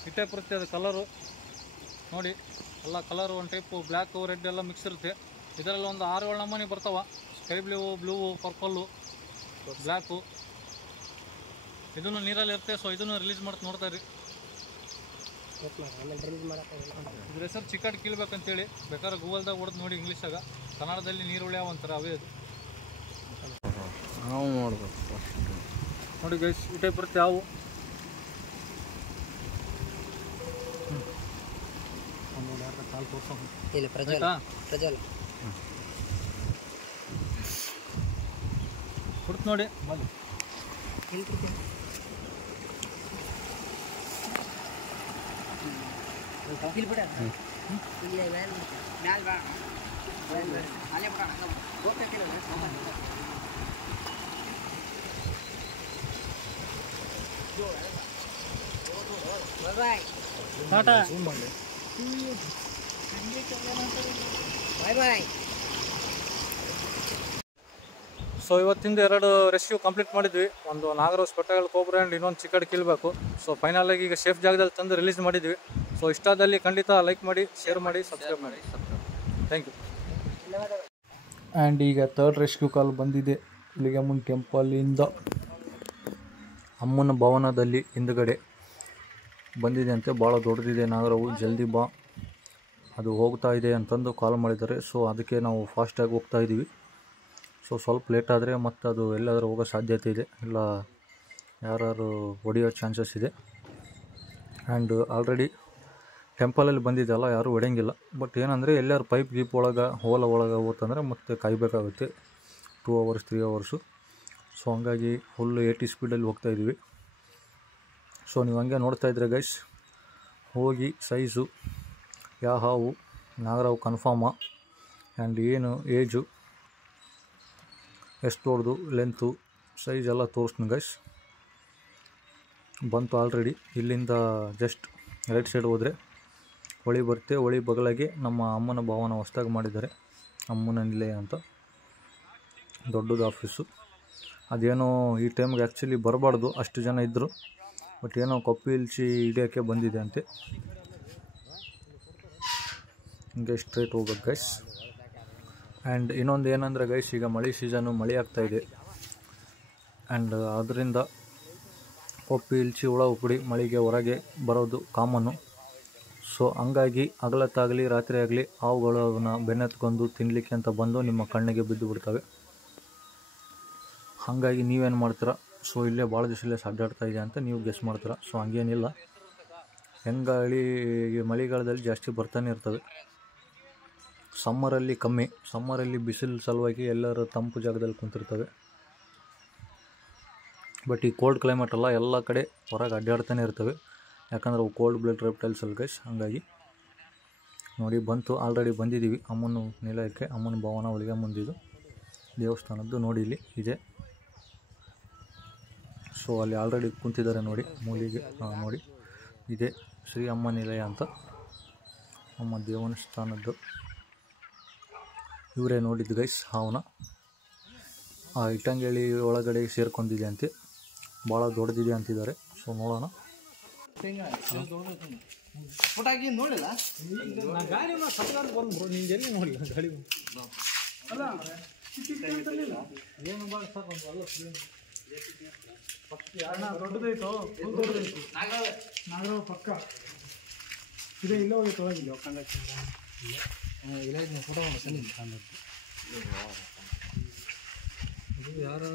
ಈ ಟೈಪ್ ಬರುತ್ತೆ ಅದು ಕಲರು. ನೋಡಿ ಎಲ್ಲ ಕಲರ್ ಒಂದು ಟೈಪು ಬ್ಲ್ಯಾಕು ರೆಡ್ ಎಲ್ಲ ಮಿಕ್ಸ್ ಇರುತ್ತೆ. ಇದರಲ್ಲಿ ಒಂದು 6-7 ನಮೂನಿ ಬರ್ತಾವ. Sky blue, purple, black. ಇದನ್ನು ನೀರಲ್ಲಿ ಇರುತ್ತೆ. ಸೊ ಇದನ್ನು ರಿಲೀಸ್ ಮಾಡ್ತಾ ನೋಡ್ತಾ ಇರಿ. ಇದ್ರ ಹೆಸರು ಚಿಕಟ್ ಕೀಳ್ಬೇಕಂತೇಳಿ ಬೇಕಾದ್ರೆ ಗೂಗಲ್ದಾಗ ಹೊಡೆದು ನೋಡಿ ಇಂಗ್ಲೀಷಾಗ. ಕನ್ನಡದಲ್ಲಿ ನೀರುಳ್ಯಾವ ಅಂತಾರೆ, ಅವೇ ಅದು. ನಾವು ನೋಡ್ಬೇಕು ನೋಡಿ ಗೈಸ್, ಈ ಟೈಪ್ ಬರುತ್ತೆ ಯಾವು. ಕಾಲು ತೋರ್ಸೋ ಕೊಡ್ತು ನೋಡಿ. ಸೊ ಇವತ್ತಿಂದ 2 ರೆಸ್ಕ್ಯೂ ಕಂಪ್ಲೀಟ್ ಮಾಡಿದ್ವಿ. ಒಂದು ನಾಗರೋಸ್ ಬೆಟ್ಟಗಳ ಕೋಬ್ರಾ ಆ್ಯಂಡ್ ಇನ್ನೊಂದು ಚಿಕಟ್ ಕೀಳ್ಬೇಕು. ಸೊ ಫೈನಲಾಗಿ ಈಗ ಸೇಫ್ ಜಾಗದಲ್ಲಿ ತಂದು ರಿಲೀಸ್ ಮಾಡಿದ್ವಿ. ಸೊ ಇಷ್ಟಾದಲ್ಲಿ ಖಂಡಿತ ಲೈಕ್ ಮಾಡಿ, ಶೇರ್ ಮಾಡಿ, ಸಬ್ಸ್ಕ್ರೈಬ್ ಮಾಡಿ. Thank you. ಆ್ಯಂಡ್ ಈಗ 3rd ರೆಸ್ಕ್ಯೂ ಕಾಲ್ ಬಂದಿದೆ. ಹುಲಿಗೆಮ್ಮನ ಟೆಂಪಲಿಂದ ಅಮ್ಮನ ಭವನದಲ್ಲಿ ಹಿಂದುಗಡೆ ಬಂದಿದೆ ಅಂತೆ. ಭಾಳ ದೊಡ್ಡದಿದೆ ನಾಗರವು, ಜಲ್ದಿ ಬಾ, ಅದು ಹೋಗ್ತಾ ಇದೆ ಅಂತಂದು ಕಾಲ್ ಮಾಡಿದ್ದಾರೆ. ಸೊ ಅದಕ್ಕೆ ನಾವು ಫಾಸ್ಟಾಗಿ ಹೋಗ್ತಾ ಇದ್ದೀವಿ. ಸೊ ಸ್ವಲ್ಪ ಲೇಟ್ ಆದರೆ ಮತ್ತು ಅದು ಎಲ್ಲಾದರೂ ಹೋಗೋ ಸಾಧ್ಯತೆ ಇದೆ, ಇಲ್ಲ ಯಾರು ಹೊಡೆಯೋ ಚಾನ್ಸಸ್ ಇದೆ. ಆ್ಯಂಡ್ ಆಲ್ರೆಡಿ ಟೆಂಪಲಲ್ಲಿ ಬಂದಿದ್ದೆಲ್ಲ ಯಾರೂ ಹೊಡೆಯಂಗಿಲ್ಲ. ಬಟ್ ಏನಂದರೆ ಎಲ್ಲರೂ ಪೈಪ್ ಗೀಪ್ ಒಳಗೆ ಒಳಗೆ ಹೋತಂದರೆ ಮತ್ತೆ ಕಾಯಬೇಕಾಗುತ್ತೆ 2 hours 3 hours. ಸೊ ಹಂಗಾಗಿ ಫುಲ್ 80 ಸ್ಪೀಡಲ್ಲಿ ಹೋಗ್ತಾಯಿದ್ವಿ. ಸೊ ನೀವು ಹಂಗೆ ನೋಡ್ತಾ ಇದ್ರೆ ಗೈಸ್, ಹೋಗಿ ಸೈಜು ಯಾವ ಹಾವು ನಾಗರಾವು ಕನ್ಫರ್ಮಾ ಆ್ಯಂಡ್ ಏನು ಏಜು, ಎಷ್ಟು ದೊಡ್ಡದು, ಲೆಂತು, ಸೈಜ್ ಎಲ್ಲ ತೋರಿಸ್ತೀನಿ ಗೈಸ್. ಬಂತು ಆಲ್ರೆಡಿ. ಇಲ್ಲಿಂದ ಜಸ್ಟ್ ರೈಟ್ ಸೈಡ್ ಹೋದರೆ ಹೊಳಿ ಬರುತ್ತೆ. ಹೊಳಿ ಬಗಲಾಗಿ ನಮ್ಮ ಅಮ್ಮನ ಭವನ ಹೊಸ್ದಾಗಿ ಮಾಡಿದ್ದಾರೆ, ಅಮ್ಮನ ನಿಲಯ ಅಂತ. ದೊಡ್ಡದು ಆಫೀಸು. ಅದೇನೋ ಈ ಟೈಮ್ಗೆ ಆ್ಯಕ್ಚುಲಿ ಬರಬಾರ್ದು, ಅಷ್ಟು ಜನ ಇದ್ದರು. ಬಟ್ ಏನೋ ಕಪ್ಪು ಇಲ್ಚಿ ಹಿಡಿಯೋಕ್ಕೆ ಬಂದಿದೆ ಅಂತೆ. ಹಿಂಗೆ ಸ್ಟ್ರೈಟ್ ಹೋಗ್ಬೇಕು ಗೈಸ್. ಆ್ಯಂಡ್ ಇನ್ನೊಂದು ಏನಂದರೆ ಗೈಸ್, ಈಗ ಮಳೆ ಸೀಸನು, ಮಳೆ ಆಗ್ತಾಯಿದೆ. ಆ್ಯಂಡ್ ಅದರಿಂದ ಕಪ್ಪು ಇಲ್ಚಿ ಹುಳ ಉಪ್ಪುಡಿ ಮಳೆಗೆ ಹೊರಗೆ ಬರೋದು ಕಾಮನ್ನು. ಸೊ ಹಂಗಾಗಿ ಹಗಲತ್ತಾಗಲಿ ರಾತ್ರಿ ಆಗಲಿ ಹಾವುಗಳನ್ನ ಬೆನ್ನತ್ಕೊಂಡು ತಿನ್ನಲಿಕ್ಕೆ ಅಂತ ಬಂದು ನಿಮ್ಮ ಕಣ್ಣಿಗೆ ಬಿದ್ದು ಬಿಡ್ತವೆ. ಹಾಗಾಗಿ ನೀವೇನು ಮಾಡ್ತೀರಾ? ಸೊ ಇಲ್ಲೇ ಭಾಳ ದಿವಸ ಇಲ್ಲೇ ಅಡ್ಡಾಡ್ತಾ ಇದೆ ಅಂತ ನೀವು ಗೆಸ್ ಮಾಡ್ತೀರಾ. ಸೊ ಹಂಗೇನಿಲ್ಲ, ಹೆಂಗಾಳಿ ಮಳೆಗಾಲದಲ್ಲಿ ಜಾಸ್ತಿ ಬರ್ತಾನೆ ಇರ್ತವೆ. ಸಮ್ಮರಲ್ಲಿ ಕಮ್ಮಿ. ಸಮ್ಮರಲ್ಲಿ ಬಿಸಿಲು ಸಲುವಾಗಿ ಎಲ್ಲರೂ ತಂಪು ಜಾಗದಲ್ಲಿ ಕುಂತಿರ್ತವೆ. ಬಟ್ ಈ ಕೋಲ್ಡ್ ಕ್ಲೈಮೇಟ್ ಅಲ್ಲ, ಎಲ್ಲ ಕಡೆ ಹೊರಗೆ ಅಡ್ಡಾಡ್ತಾನೆ ಇರ್ತವೆ. ಯಾಕಂದರೆ ಅವು ಕೋಲ್ಡ್ ಬ್ಲಡ್ ರೆಪ್ಟೈಲ್ಸ್ ಅಲ್ಲ ಗೈಸ್. ಹಾಗಾಗಿ ನೋಡಿ ಬಂತು, ಆಲ್ರೆಡಿ ಬಂದಿದ್ದೀವಿ ಅಮ್ಮನ ನಿಲಯಕ್ಕೆ. ಅಮ್ಮನ ಭವನ ಒಳಗೆ ಮುಂದಿದ್ದು ದೇವಸ್ಥಾನದ್ದು ನೋಡಿ ಇಲ್ಲಿ ಇದೆ. ಸೊ ಅಲ್ಲಿ ಆಲ್ರೆಡಿ ಕುಂತಿದ್ದಾರೆ ನೋಡಿ ಮೂಲಿಗೆ. ನೋಡಿ ಇದೆ ಶ್ರೀ ಅಮ್ಮ ನಿಲಯ ಅಂತ, ಅಮ್ಮ ದೇವಸ್ಥಾನದ್ದು. ಇವರೇ ನೋಡಿದ್ದು ಗೈಸ್ ಹಾವನ್ನ. ಆ ಇಟ್ಟಂಗೇಳಿ ಒಳಗಡೆ ಸೇರ್ಕೊಂಡಿದೆ ಅಂತೆ, ಭಾಳ ದೊಡ್ಡದಿದೆ ಅಂತಿದ್ದಾರೆ. ಸೊ ನೋಡೋಣ. ನೋಡಿಲ್ಲ ಗಾಡಿ ಬಂದ್ರು, ನಿಂಗೆ ಎಲ್ಲಿ ನೋಡಿಲ್ಲ ಗಾಡಿ ಏನು ಭಾಳ ಸಾಕು ಅಲ್ಲ. ದೊಡ್ಡದೈತು, ನಾಗರಾವ್ ಪಕ್ಕ ಇದೆ. ಇಲ್ಲೇ ಹೋಗಿ ತೊಳಗಿಲ್ಲ ಇದು ಯಾರು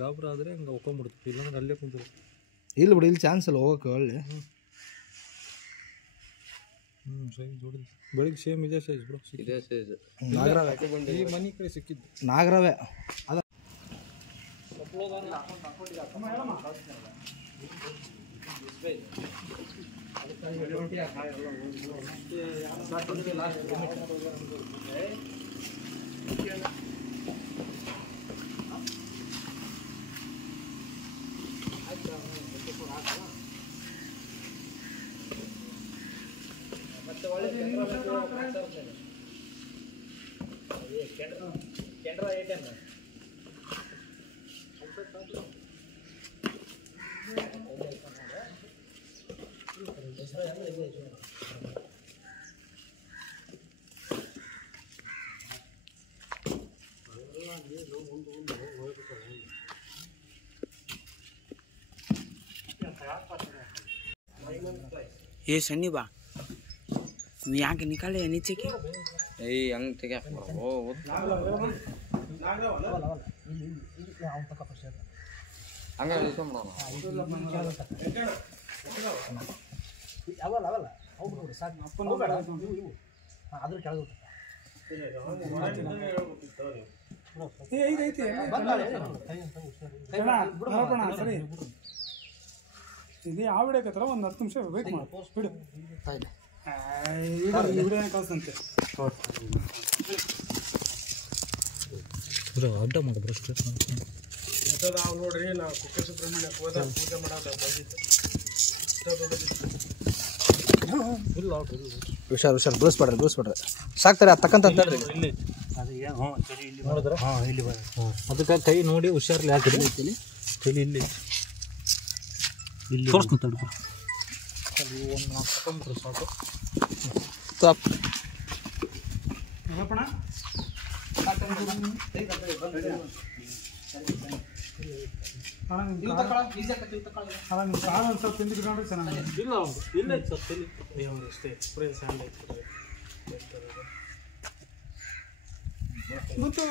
ಗಾಬರ ಆದರೆ ಹಂಗೆ ಹೋಗ್ಕೊಂಡ್ಬಿಡ್ತೀವಿ, ಇಲ್ಲಾಂದ್ರೆ ಅಲ್ಲೇ ಕುಂತಿರು. ಇಲ್ಲ ಬಿಡಿ, ಇಲ್ಲಿ ಚಾನ್ಸ್ ಅಲ್ಲ ಹೋಗೋಕೆ. ಒಳ್ಳೆ ಸೈಜ್ ದೊಡ್ಡದು. ಬೆಳಿಗ್ಗೆ ಸೇಮ್ ಇದೇ ಸೈಜ್ ಬಿಡು, ಇದೇ ಸೈಜ್. ನಾಗರವೇ ಈ ಮನೆ ಕಡೆ ಸಿಕ್ಕಿದ್ದು. ನಾಗರವೇ ಅದ. ये सन्नी बा मी आके निकाले नीचे के ए अंग तेगा ओ अंग इसे ಮಾಡೋಣ ಅವಲ್ಲ ಹೌದು ಸಾಕು ಅಪ್ಪನ ಬೇಡ ಇವು ಅದ್ರ ಕೆಳಗೆ ಸರಿ ಇದು ಯಾವ ವಿಡಿಯೋಕತ್ರ ಒಂದು 10 ನಿಮಿಷ ವೇಟ್ ಮಾಡಿ ಬಿಡು ವಿಡಿಯೋ ಕಳ್ಸಂತೆ ಅಡ್ಡ ಮಾಡಿದ್ರು ಸ್ಟ್ರೇಟ್ ನಾವು ನೋಡ್ರಿ ನಾವು ಕುಕ್ಕೆ ಸುಬ್ರಹ್ಮಣ್ಯಕ್ಕೆ ಹೋದ ಪೂಜೆ ಮಾಡೋದು ಹುಷಾರು ಹುಷಾರು ಬಿಡಿಸ್ಬೇಡ್ರಿ ಸಾಕ್ತಾರೆ ಅದು ತಕ್ಕಂತ ನೋಡಿದ್ರೆ ಇಲ್ಲಿ ಅದಕ್ಕೆ ಕೈ ನೋಡಿ ಹುಷಾರ್ಲಿ ಹಾಕಿರಿ ತಲೆ ಇಲ್ಲಿ ತೋರಿಸ್ತೀನಿ ತಡ್ಕೊ ಒಂದು 4 ತಗೊಂಡ್ರೆ ಸಾಕು ಸ್ಟಾಪ್ ಸ್ವಲ್ಪ ತಿಂದಿಟ್ಕೊಂಡ್ರೆ ಚೆನ್ನಾಗಿ ಇಲ್ಲ ಒಂದು ಇಲ್ಲ ಸರ್ ತಲೆ ಅಷ್ಟೇ ಸ್ಪ್ರೇ ಸ್ಯಾಂಡ್ ಮತ್ತು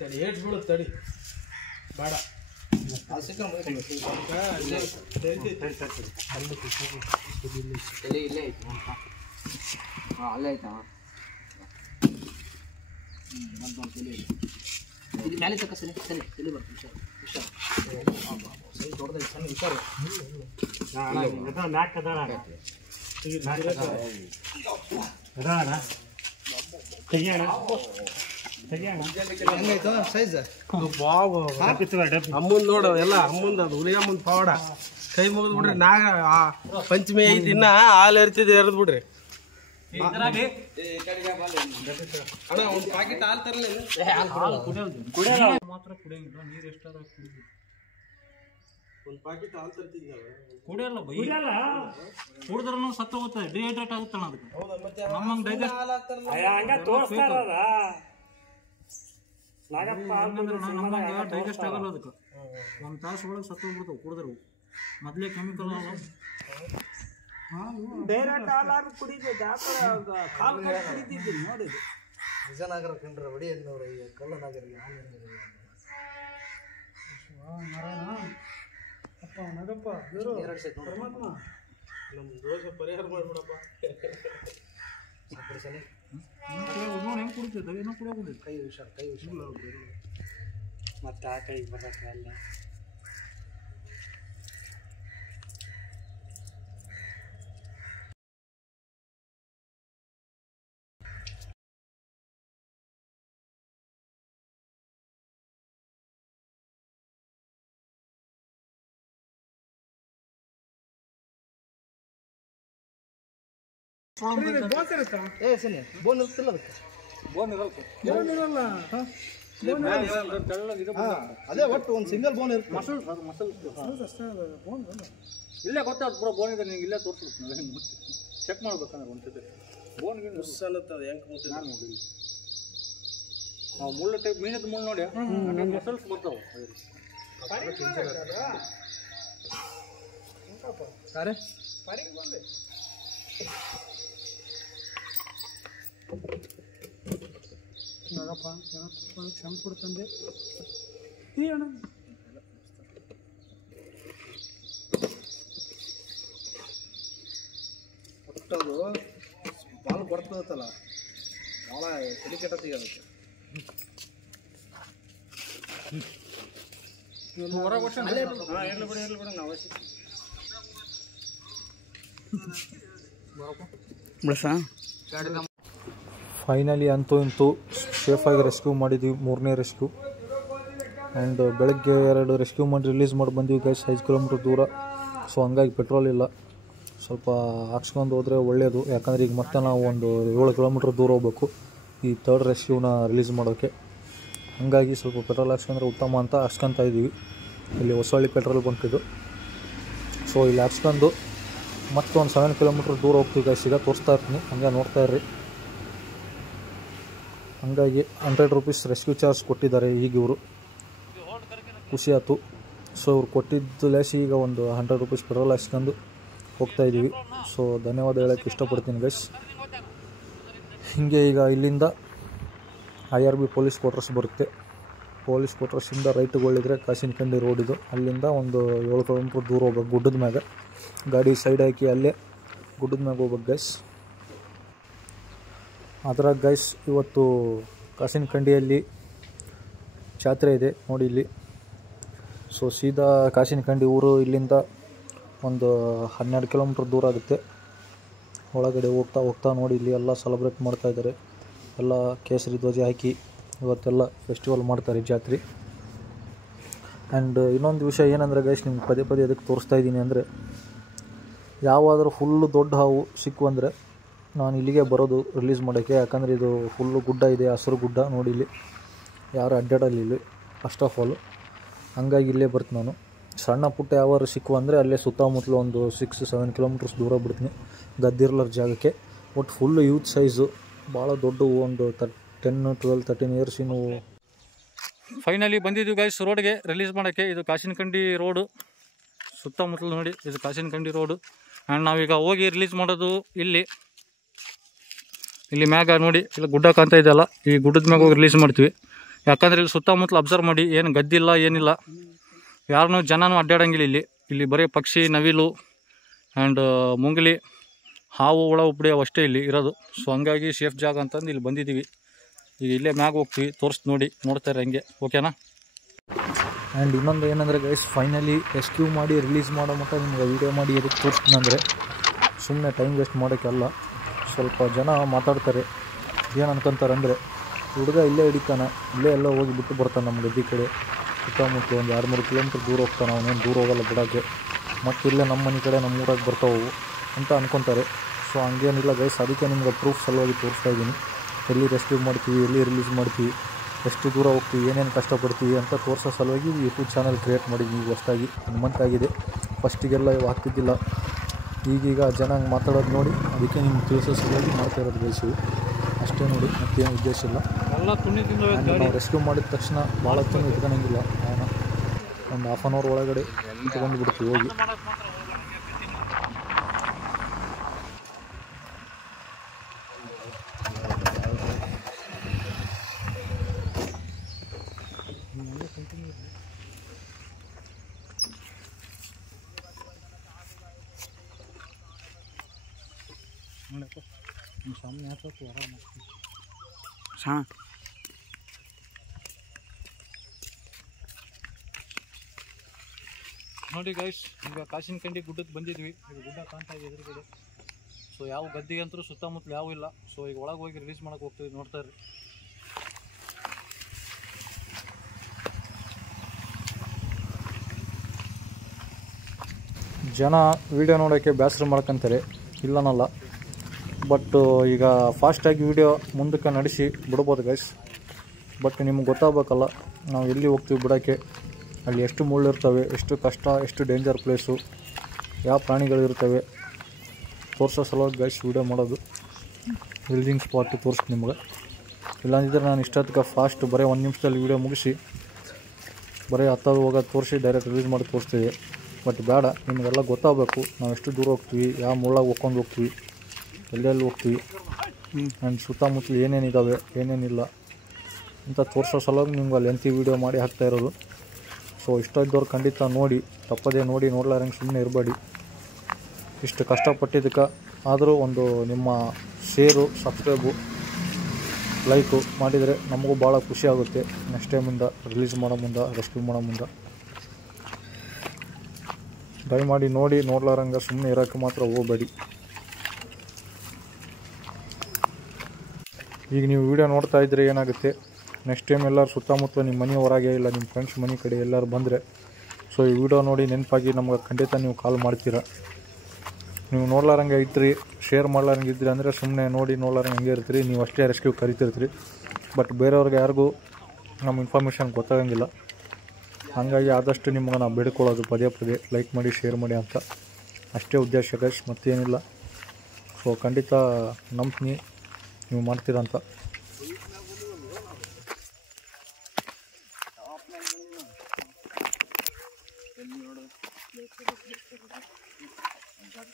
ತಡಿ ಏಟ್ ಬೀಳುತ್ತೆ ತಡಿ ಬೇಡ ಇಲ್ಲೇ ಐತಿ ಅಲ್ಲೇ ಆಯ್ತಾ ಇದು ಮೇಲೆ ತಕ್ಕ ಸರಿ ತಲೆ ಬರ್ತೀನಿ ಹುಷಾರು ಸರಿ ದೊಡ್ಡದಾಗಿ ಸಣ್ಣ ಹುಷಾರು ಹೆಂಗಾಯ್ತು ಸೈಜ್ ಅಮ್ಮಂದು ನೋಡು ಎಲ್ಲ ಅಮ್ಮಂದು ಅದು ಹುಲಿಯಮ್ಮಂದು ಪವಾಡ ಕೈ ಮುಗಿದು ಬಿಡ್ರಿ ನಾಗ ಪಂಚಮಿ ಐದು ದಿನ ಹಾಲು ಎರ್ತಿದ್ದು ಎರೆದು ಬಿಡ್ರಿ ಅಣ್ಣ ಒಂದು ಪ್ಯಾಕೆಟ್ ಹಾಲು ತರಲಿ ಮಾತ್ರ ಕುಡಿಯಂಗಿಲ್ಲ ನೀರು ಎಷ್ಟಾರ ಕುಡಿದು ಒಂದು ಪ್ಯಾಕೆಟ್ ಹಾಲು ತರ್ತಿದ್ನಲ್ಲ ಕುಡಿಯಲ್ಲ ಬೈ ಕುಡಿದ್ರೂ ಸತ್ತು ಹೋಗುತ್ತೆ ಡಿಹೈಡ್ರೇಟ್ ಆಗುತ್ತಣ್ಣ ಅದಕ್ಕೆ ನಮ್ಮಂಗೆ ಡೈಜೆಸ್ಟ್ ಡೈಜೆಸ್ಟ್ ಆಗಲ್ಲ ಅದಕ್ಕೆ 1 ತಾಸು ಒಳಗೆ ಸತ್ತು ಹೋಗ್ಬಿಡ್ತಾವೆ ಕುಡಿದ್ರು ಮೊದಲೇ ಕೆಮಿಕಲ್ ಡೈರೆಕ್ಟ್ ಹಾಲು ಕುಡಿತಿದ್ದೆ ಕಾಲು ಕುಡಿತಿದ್ದೀನಿ ನೋಡಿ ವಿಜಯನಗರ ಕಂಡ್ರೆ ಒಡಿಯನ್ನವರು ಈ ಕಳ್ಳನಗರಿಗೆ ಅಪ್ಪ ನಗಪ್ಪ ಪರಮಾತ್ಮ ನಮ್ಮ ದೋಷ ಪರಿಹಾರ ಮಾಡ್ಬಿಡಪ್ಪ ಹೆಂಗೆ ಕುಡಿತಿದ್ದೆ ಏನೋ ಕುಡಿಯೋದಿಲ್ಲ ಕೈ ಹುಷಾರು ಮತ್ತೆ ಆ ಕೈ ಬರೋಕ್ಕಲ್ಲ ಬೋನ್ ಇರ್ತಿಲ್ಲ ಅದಕ್ಕೆ ಅದೇ ಒಟ್ಟು ಒಂದು ಸಿಂಗಲ್ ಬೋನ್ ಇರುತ್ತೆ ಇಲ್ಲೇ ಗೊತ್ತಾಗ್ತದೆ ಪೂರ ಬೋನ್ ಇದೆ ನಿಂಗೆ ಇಲ್ಲೇ ತೋರಿಸ್ಬಿಡ್ತೀನಿ ಚೆಕ್ ಮಾಡ್ಬೇಕಂದ್ರೆ ಒಂದ್ಸತಿ ಬೋನ್ಗೆ ಅನ್ನತ್ತದ ಹೆಂಗೆ ನಾನು ನೋಡಿಲ್ಲ ನಾವು ಮುಳ್ಳು ಟೈಪ್ ಮೀನದ ಮುಳ್ಳು ನೋಡಿ ಮಸಲ್ಸ್ ಬರ್ತಾವೆ ನಗಪ್ಪ ಕ್ಷಮ ಕೊಡ್ತಂದೆ ಈ ಅಣ್ಣ ಒಟ್ಟದು ಬಾಲ್ ಬರ್ತದತ್ತಲ್ಲ ಭಾಳ ತಲೆ ಕೆಟ್ಟತ್ತಿಗೆ ಅದಕ್ಕೆ ಫೈನಲಿ ಅಂತೂ ಇಂತೂ ಸೇಫಾಗಿ ರೆಸ್ಕ್ಯೂ ಮಾಡಿದ್ವಿ 3ನೇ ರೆಸ್ಕ್ಯೂ ಆ್ಯಂಡ್ ಬೆಳಗ್ಗೆ 2 ರೆಸ್ಕ್ಯೂ ಮಾಡಿ ರಿಲೀಸ್ ಮಾಡಿ ಬಂದ್ವಿ ಗೈಸ್ 5 ಕಿಲೋಮೀಟ್ರ್ ದೂರ. ಸೊ ಹಂಗಾಗಿ ಪೆಟ್ರೋಲ್ ಇಲ್ಲ, ಸ್ವಲ್ಪ ಹಾಕ್ಸ್ಕೊಂಡು ಹೋದರೆ ಒಳ್ಳೆಯದು. ಯಾಕಂದರೆ ಈಗ ಮತ್ತೆ ನಾವು ಒಂದು 7 ಕಿಲೋಮೀಟ್ರ್ ದೂರ ಹೋಗ್ಬೇಕು ಈ 3rd ರೆಸ್ಕ್ಯೂನ ರಿಲೀಸ್ ಮಾಡೋಕ್ಕೆ. ಹಾಗಾಗಿ ಸ್ವಲ್ಪ ಪೆಟ್ರೋಲ್ ಹಾಕ್ಸ್ಕೊಂಡ್ರೆ ಉತ್ತಮ ಅಂತ ಹಾಕ್ಸ್ಕೊತಾ ಇದ್ದೀವಿ. ಇಲ್ಲಿ ಹೊಸಳ್ಳಿ ಪೆಟ್ರೋಲ್ ಬಂಕ್ ಇದು. ಸೊ ಇಲ್ಲಿ ಹಾಕ್ಸ್ಕೊಂಡು ಮತ್ತೊಂದು 7 ಕಿಲೋಮೀಟ್ರ್ ದೂರ ಹೋಗ್ತೀವಿ ಗೈಸ್. ಈಗ ತೋರಿಸ್ತಾ ಇರ್ತೀನಿ, ಹಂಗೆ ನೋಡ್ತಾ ಇರ್ರಿ. ಹಂಗಾಗಿ 100 ರೂಪೀಸ್ ರೆಸ್ಕ್ಯೂ ಚಾರ್ಜ್ ಕೊಟ್ಟಿದ್ದಾರೆ ಈಗ ಇವರು, ಖುಷಿ ಆಯ್ತು. ಸೊ ಇವ್ರು ಕೊಟ್ಟಿದ್ದು ಲೇಸಿ ಈಗ ಒಂದು 100 ರೂಪೀಸ್ ಪೆಟ್ರೋಲ್ ಹಾಕ್ಸ್ಕೊಂಡು ಹೋಗ್ತಾಯಿದ್ದೀವಿ. ಸೊ ಧನ್ಯವಾದ ಹೇಳೋಕ್ಕೆ ಇಷ್ಟಪಡ್ತೀನಿ ಗೈಸ್. ಹೀಗೆ ಈಗ ಇಲ್ಲಿಂದ IRB ಪೊಲೀಸ್ ಕ್ವಾರ್ಟರ್ಸ್ ಬರುತ್ತೆ. ಪೊಲೀಸ್ ಕ್ವಾರ್ಟರ್ಸಿಂದ ರೈಟ್ಗೊಳ್ಳಿದ್ರೆ ಕಾಸಿನಕಂಡಿ ರೋಡ್ ಇದು. ಅಲ್ಲಿಂದ ಒಂದು 7 ಕಿಲೋಮೀಟ್ರ್ ದೂರ ಹೋಗ್ಬೇಕು ಗುಡ್ಡದ ಮ್ಯಾಗ. ಗಾಡಿ ಸೈಡ್ ಹಾಕಿ ಅಲ್ಲೇ ಗುಡ್ಡದ ಮ್ಯಾಗ ಹೋಗ್ಬೇಕು ಗೈಸ್. ಅದ್ರಾಗ ಗೈಸ್ ಇವತ್ತು ಕಾಸಿನಕಂಡಿಯಲ್ಲಿ ಜಾತ್ರೆ ಇದೆ ನೋಡಿ ಇಲ್ಲಿ. ಸೊ ಸೀದಾ ಕಾಸಿನಕಂಡಿ ಊರು ಇಲ್ಲಿಂದ ಒಂದು 12 ಕಿಲೋಮೀಟ್ರ್ ದೂರ ಆಗುತ್ತೆ. ಒಳಗಡೆ ಹೋಗ್ತಾ ನೋಡಿ ಇಲ್ಲಿ ಎಲ್ಲ ಸೆಲೆಬ್ರೇಟ್ ಮಾಡ್ತಾಯಿದ್ದಾರೆ. ಎಲ್ಲ ಕೇಸರಿ ಧ್ವಜ ಹಾಕಿ ಇವತ್ತೆಲ್ಲ ಫೆಸ್ಟಿವಲ್ ಮಾಡ್ತಾರೆ ಜಾತ್ರೆ. ಆ್ಯಂಡ್ ಇನ್ನೊಂದು ವಿಷಯ ಏನಂದರೆ ಗೈಸ್, ನಿಮ್ಗೆ ಪದೇ ಪದೇ ಅದಕ್ಕೆ ತೋರಿಸ್ತಾ ಇದ್ದೀನಿ ಅಂದರೆ, ಯಾವಾದರೂ ಫುಲ್ಲು ದೊಡ್ಡ ಹಾವು ಸಿಕ್ಕು ಅಂದರೆ ನಾನು ಇಲ್ಲಿಗೆ ಬರೋದು ರಿಲೀಸ್ ಮಾಡೋಕ್ಕೆ. ಯಾಕಂದರೆ ಇದು ಫುಲ್ಲು ಗುಡ್ಡ ಇದೆ, ಹಸಿರು ಗುಡ್ಡ ನೋಡಿ. ಇಲ್ಲಿ ಯಾರು ಅಡ್ಡಾಡಲ್ಲ ಇಲ್ಲಿ ಫಸ್ಟ್ ಆಫ್ ಆಲು. ಹಂಗಾಗಿ ಇಲ್ಲೇ ಬರ್ತೀನಿ ನಾನು. ಸಣ್ಣ ಪುಟ್ಟ ಯಾವಾರು ಸಿಕ್ಕು ಅಂದರೆ ಅಲ್ಲೇ ಸುತ್ತಮುತ್ತಲು ಒಂದು 6-7 ಕಿಲೋಮೀಟರ್ಸ್ ದೂರ ಬಿಡ್ತೀನಿ ಗದ್ದಿರ್ಲರ ಜಾಗಕ್ಕೆ. ಒಟ್ಟು ಫುಲ್ಲು ಯೂತ್ ಸೈಜು, ಭಾಳ ದೊಡ್ಡವು, ಒಂದು 10-12-13 ಇಯರ್ಸ್ ಇನ್ನು. ಫೈನಲಿ ಬಂದಿದ್ದೀವಿ ಗೈಸ್ ರೋಡ್ಗೆ ರಿಲೀಸ್ ಮಾಡೋಕ್ಕೆ. ಇದು ಕಾಸಿನಕಂಡಿ ರೋಡು, ಸುತ್ತಮುತ್ತಲು ನೋಡಿ ಇದು ಕಾಸಿನಕಂಡಿ ರೋಡು. ಆ್ಯಂಡ್ ನಾವೀಗ ಹೋಗಿ ರಿಲೀಸ್ ಮಾಡೋದು ಇಲ್ಲಿ ಮ್ಯಾಗ ನೋಡಿ, ಇಲ್ಲಿ ಗುಡ್ಡ ಕಾಣ್ತಾ ಇದೆಯಲ್ಲ, ಈ ಗುಡ್ಡದ ಮ್ಯಾಗ ಹೋಗಿ ರಿಲೀಸ್ ಮಾಡ್ತೀವಿ. ಯಾಕಂದರೆ ಇಲ್ಲಿ ಸುತ್ತಮುತ್ತಲು ಅಬ್ಸರ್ವ್ ಮಾಡಿ, ಏನು ಗದ್ದಿಲ್ಲ ಏನಿಲ್ಲ, ಯಾರನ್ನೂ ಜನನೂ ಅಡ್ಡಾಡಂಗಿಲ್ಲ ಇಲ್ಲಿ ಬರೀ ಪಕ್ಷಿ, ನವಿಲು ಆ್ಯಂಡ್ ಮುಂಗಲಿ, ಹಾವು, ಹುಳ ಉಪ್ಪಡಿ ಅವಷ್ಟೇ ಇಲ್ಲಿ ಇರೋದು. ಸೊ ಹಂಗಾಗಿ ಸೇಫ್ ಜಾಗ ಅಂತಂದು ಇಲ್ಲಿ ಬಂದಿದ್ದೀವಿ. ಈಗ ಇಲ್ಲೇ ಮ್ಯಾಗ ಹೋಗ್ತೀವಿ, ನೋಡ್ತಾರೆ ಹಂಗೆ, ಓಕೆನಾ? ಆ್ಯಂಡ್ ಇನ್ನೊಂದು ಏನಂದರೆ ಗೈಸ್, ಫೈನಲಿ ರೆಸ್ಕ್ಯೂ ಮಾಡಿ ರಿಲೀಸ್ ಮಾಡೋ ಮಟ್ಟ ನಿಮ್ಗೆ ವೀಡಿಯೋ ಮಾಡಿ ಎದಕ್ಕೆ ತೋರಿಸ್ತೀನಿ ಅಂದರೆ, ಸುಮ್ಮನೆ ಟೈಮ್ ವೇಸ್ಟ್ ಮಾಡೋಕ್ಕೆಲ್ಲ. ಸ್ವಲ್ಪ ಜನ ಮಾತಾಡ್ತಾರೆ, ಏನು ಅನ್ಕೊಂತಾರೆ ಅಂದರೆ, ಹುಡುಗ ಇಲ್ಲೇ ಹಿಡಿತಾನೆ, ಇಲ್ಲೇ ಎಲ್ಲ ಹೋಗಿ ಬಿಟ್ಟು ಬರ್ತಾನೆ ನಮ್ಮ ಗದ್ದೆ ಕಡೆ, ಸುತ್ತಮುತ್ತ ಒಂದು 2-3 ಕಿಲೋಮೀಟ್ರ್ ದೂರ ಹೋಗ್ತಾನೆ, ಅವನೇನು ದೂರ ಹೋಗಲ್ಲ ಬಿಡೋಕ್ಕೆ, ಮತ್ತು ಇಲ್ಲೇ ನಮ್ಮ ಮನೆ ಕಡೆ ನಮ್ಮ ಊರಾಗೆ ಬರ್ತಾವು ಅಂತ ಅನ್ಕೊತಾರೆ. ಸೊ ಹಂಗೇನಿಲ್ಲ ಗೈಸ್, ಅದಕ್ಕೆ ನಿಮ್ಗೆ ಪ್ರೂಫ್ ಸಲುವಾಗಿ ತೋರಿಸ್ತಾ ಇದ್ದೀನಿ. ಎಲ್ಲಿ ರೆಸ್ಕ್ಯೂ ಮಾಡ್ತೀವಿ, ಎಲ್ಲಿ ರಿಲೀಸ್ ಮಾಡ್ತೀವಿ, ಎಷ್ಟು ದೂರ ಹೋಗ್ತೀವಿ, ಏನೇನು ಕಷ್ಟಪಡ್ತೀವಿ ಅಂತ ತೋರಿಸೋ ಸಲುವಾಗಿ ಯೂಟ್ಯೂಬ್ ಚಾನಲ್ ಕ್ರಿಯೇಟ್ ಮಾಡಿದ್ವಿ. ಹೊಸದಾಗಿ 1 ಮಂತ್ ಆಗಿದೆ. ಫಸ್ಟಿಗೆಲ್ಲ ಇವು ಆಗ್ತಿದ್ದಿಲ್ಲ, ಈಗೀಗ ಜನ ಹಂಗೆ ಮಾತಾಡೋದು ನೋಡಿ ಅದಕ್ಕೆ ನಿಮ್ಗೆ ತಿಳಿಸೋ ಸಲುವಾಗಿ ಮಾಡ್ತಾ ಇರೋದು ಗೈಸು. ಅಷ್ಟೇ ನೋಡಿ, ಮತ್ತೇನು ಉದ್ದೇಶ ಇಲ್ಲ. ನಾವು ರೆಸ್ಕ್ಯೂ ಮಾಡಿದ ತಕ್ಷಣ ಭಾಳ ಹೊತ್ತು ಇಟ್ಕೊಳಂಗಿಲ್ಲ, ಒಂದು 1/2 ಅವರ್ ಒಳಗಡೆ ಇಟ್ಕೊಂಡು ಬಿಡ್ತೀವಿ ಹೋಗಿ. ನೋಡಿ ಗೈಸ್, ಈಗ ಕಾಸಿನಕಂಡಿ ಗುಡ್ಡಕ್ಕೆ ಬಂದಿದ್ವಿ. ಈಗ ಗುಡ್ಡ ಕಾಣ್ತಾ ಇದೆ ಎದುರುಗಡೆ. ಸೊ ಯಾವ ಗದ್ದೆ ಅಂತೂ ಸುತ್ತಮುತ್ತಲು ಯಾವ ಇಲ್ಲ. ಸೊ ಈಗ ಒಳಗೆ ಹೋಗಿ ರಿಲೀಸ್ ಮಾಡೋಕೆ ಹೋಗ್ತೀವಿ, ನೋಡ್ತಾ ಇರ್ರಿ. ಜನ ವೀಡಿಯೋ ನೋಡೋಕ್ಕೆ ಬೇಸರ ಮಾಡ್ಕೊತಾರೆ, ಇಲ್ಲನಲ್ಲ. ಬಟ್ ಈಗ ಫಾಸ್ಟಾಗಿ ವೀಡಿಯೋ ಮುಂದಕ್ಕೆ ನಡೆಸಿ ಬಿಡ್ಬೋದು ಗೈಸ್. ಬಟ್ ನಿಮ್ಗೆ ಗೊತ್ತಾಗಬೇಕಲ್ಲ, ನಾವು ಎಲ್ಲಿ ಹೋಗ್ತೀವಿ ಬಿಡೋಕ್ಕೆ, ಅಲ್ಲಿ ಎಷ್ಟು ಮುಳ್ಳಿರ್ತವೆ, ಎಷ್ಟು ಕಷ್ಟ, ಎಷ್ಟು ಡೇಂಜರ್ ಪ್ಲೇಸು, ಯಾವ ಪ್ರಾಣಿಗಳಿರ್ತವೆ ತೋರಿಸೋ ಸಲುವಾಗಿ ಗೈಸ್ ವೀಡಿಯೋ ಮಾಡೋದು. ಹಿಲ್ಡಿಂಗ್ ಸ್ಪಾಟ್ ತೋರಿಸ್ತೀನಿ ನಿಮ್ಗೆ. ಇಲ್ಲಾಂದಿದ್ರೆ ನಾನು ಇಷ್ಟೊತ್ತಿಗೆ ಫಾಸ್ಟ್ ಬರೀ 1 ನಿಮಿಷದಲ್ಲಿ ವೀಡಿಯೋ ಮುಗಿಸಿ ಬರೀ ಹತ್ತೋದು ಹೋಗೋದು ತೋರಿಸಿ ಡೈರೆಕ್ಟ್ ರಿಲೀಸ್ ಮಾಡಿ ತೋರಿಸ್ತೀವಿ. ಬಟ್ ಬೇಡ, ನಿಮಗೆಲ್ಲ ಗೊತ್ತಾಗಬೇಕು ನಾವು ಎಷ್ಟು ದೂರ ಹೋಗ್ತೀವಿ, ಯಾವ ಮುಳ್ಳಾಗ ಹೋಗ್ಕೊಂಡು ಹೋಗ್ತೀವಿ, ಎಲ್ಲೆಲ್ಲಿ ಹೋಗ್ತೀವಿ, ಆ್ಯಂಡ್ ಸುತ್ತಮುತ್ತಲು ಏನೇನಿದ್ದಾವೆ ಏನೇನಿಲ್ಲ ಅಂತ ತೋರಿಸೋ ಸಲುವಾಗಿ ನಿಮ್ಗೆ ಲೆಂತಿ ವೀಡಿಯೋ ಮಾಡಿ ಹಾಕ್ತಾ ಇರೋದು. ಸೊ ಇಷ್ಟ ಇದ್ದವ್ರು ಖಂಡಿತ ನೋಡಿ, ತಪ್ಪದೇ ನೋಡಿ, ನೋಡ್ಲಾರಂಗೆ ಸುಮ್ಮನೆ ಇರಬೇಡಿ. ಇಷ್ಟು ಕಷ್ಟಪಟ್ಟಿದ್ದಕ್ಕೆ ಆದರೂ ಒಂದು ನಿಮ್ಮ ಶೇರು, ಸಬ್ಸ್ಕ್ರೈಬು, ಲೈಕು ಮಾಡಿದರೆ ನಮಗೂ ಭಾಳ ಖುಷಿ ಆಗುತ್ತೆ. ನೆಕ್ಸ್ಟ್ ಟೈಮಿಂದ ರಿಲೀಸ್ ಮಾಡೋ ಮುಂದೆ, ರೆಸ್ಕ್ಯೂ ಮಾಡೋ ಮುಂದೆ ದಯಮಾಡಿ ನೋಡಿ, ನೋಡ್ಲಾರಂಗೆ ಸುಮ್ಮನೆ ಇರೋಕ್ಕೆ ಮಾತ್ರ ಹೋಗಬೇಡಿ. ಈಗ ನೀವು ವೀಡಿಯೋ ನೋಡ್ತಾ ಇದ್ದರೆ ಏನಾಗುತ್ತೆ, ನೆಕ್ಸ್ಟ್ ಟೈಮ್ ಎಲ್ಲರೂ ಸುತ್ತಮುತ್ತ ನಿಮ್ಮ ಮನೆ ಹೊರಗೆ ಇಲ್ಲ ನಿಮ್ಮ ಫ್ರೆಂಡ್ಸ್ ಮನೆ ಕಡೆ ಎಲ್ಲರೂ ಬಂದರೆ, ಸೊ ಈ ವಿಡಿಯೋ ನೋಡಿ ನೆನಪಾಗಿ ನಮ್ಗೆ ಖಂಡಿತ ನೀವು ಕಾಲ್ ಮಾಡ್ತೀರಾ. ನೀವು ನೋಡ್ಲಾರಂಗೆ ಇದ್ರಿ, ಶೇರ್ ಮಾಡ್ಲಾರಂಗೆ ಇದ್ರಿ ಅಂದರೆ ಸುಮ್ಮನೆ ನೋಡಿ ನೋಡ್ಲಾರಂಗೆ ಹಂಗೆ ಇರ್ತೀರಿ, ನೀವು ಅಷ್ಟೇ ರೆಸ್ಕ್ಯೂ ಕರಿತಿರ್ತೀರಿ. ಬಟ್ ಬೇರೆಯವ್ರಿಗೆ ಯಾರಿಗೂ ನಮ್ಮ ಇನ್ಫಾರ್ಮೇಷನ್ ಗೊತ್ತಾಗಂಗಿಲ್ಲ. ಹಾಗಾಗಿ ಆದಷ್ಟು ನಿಮ್ಗೆ ನಾವು ಬೇಡ್ಕೊಳ್ಳೋದು ಪದೇ ಪದೇ ಲೈಕ್ ಮಾಡಿ, ಶೇರ್ ಮಾಡಿ ಅಂತ ಅಷ್ಟೇ ಉದ್ದೇಶ ಗೈಸ್, ಮತ್ತೇನಿಲ್ಲ. ಸೊ ಖಂಡಿತ ನಂಬ್ತೀನಿ ನೀವು ಮಾಡ್ತೀರಂತ.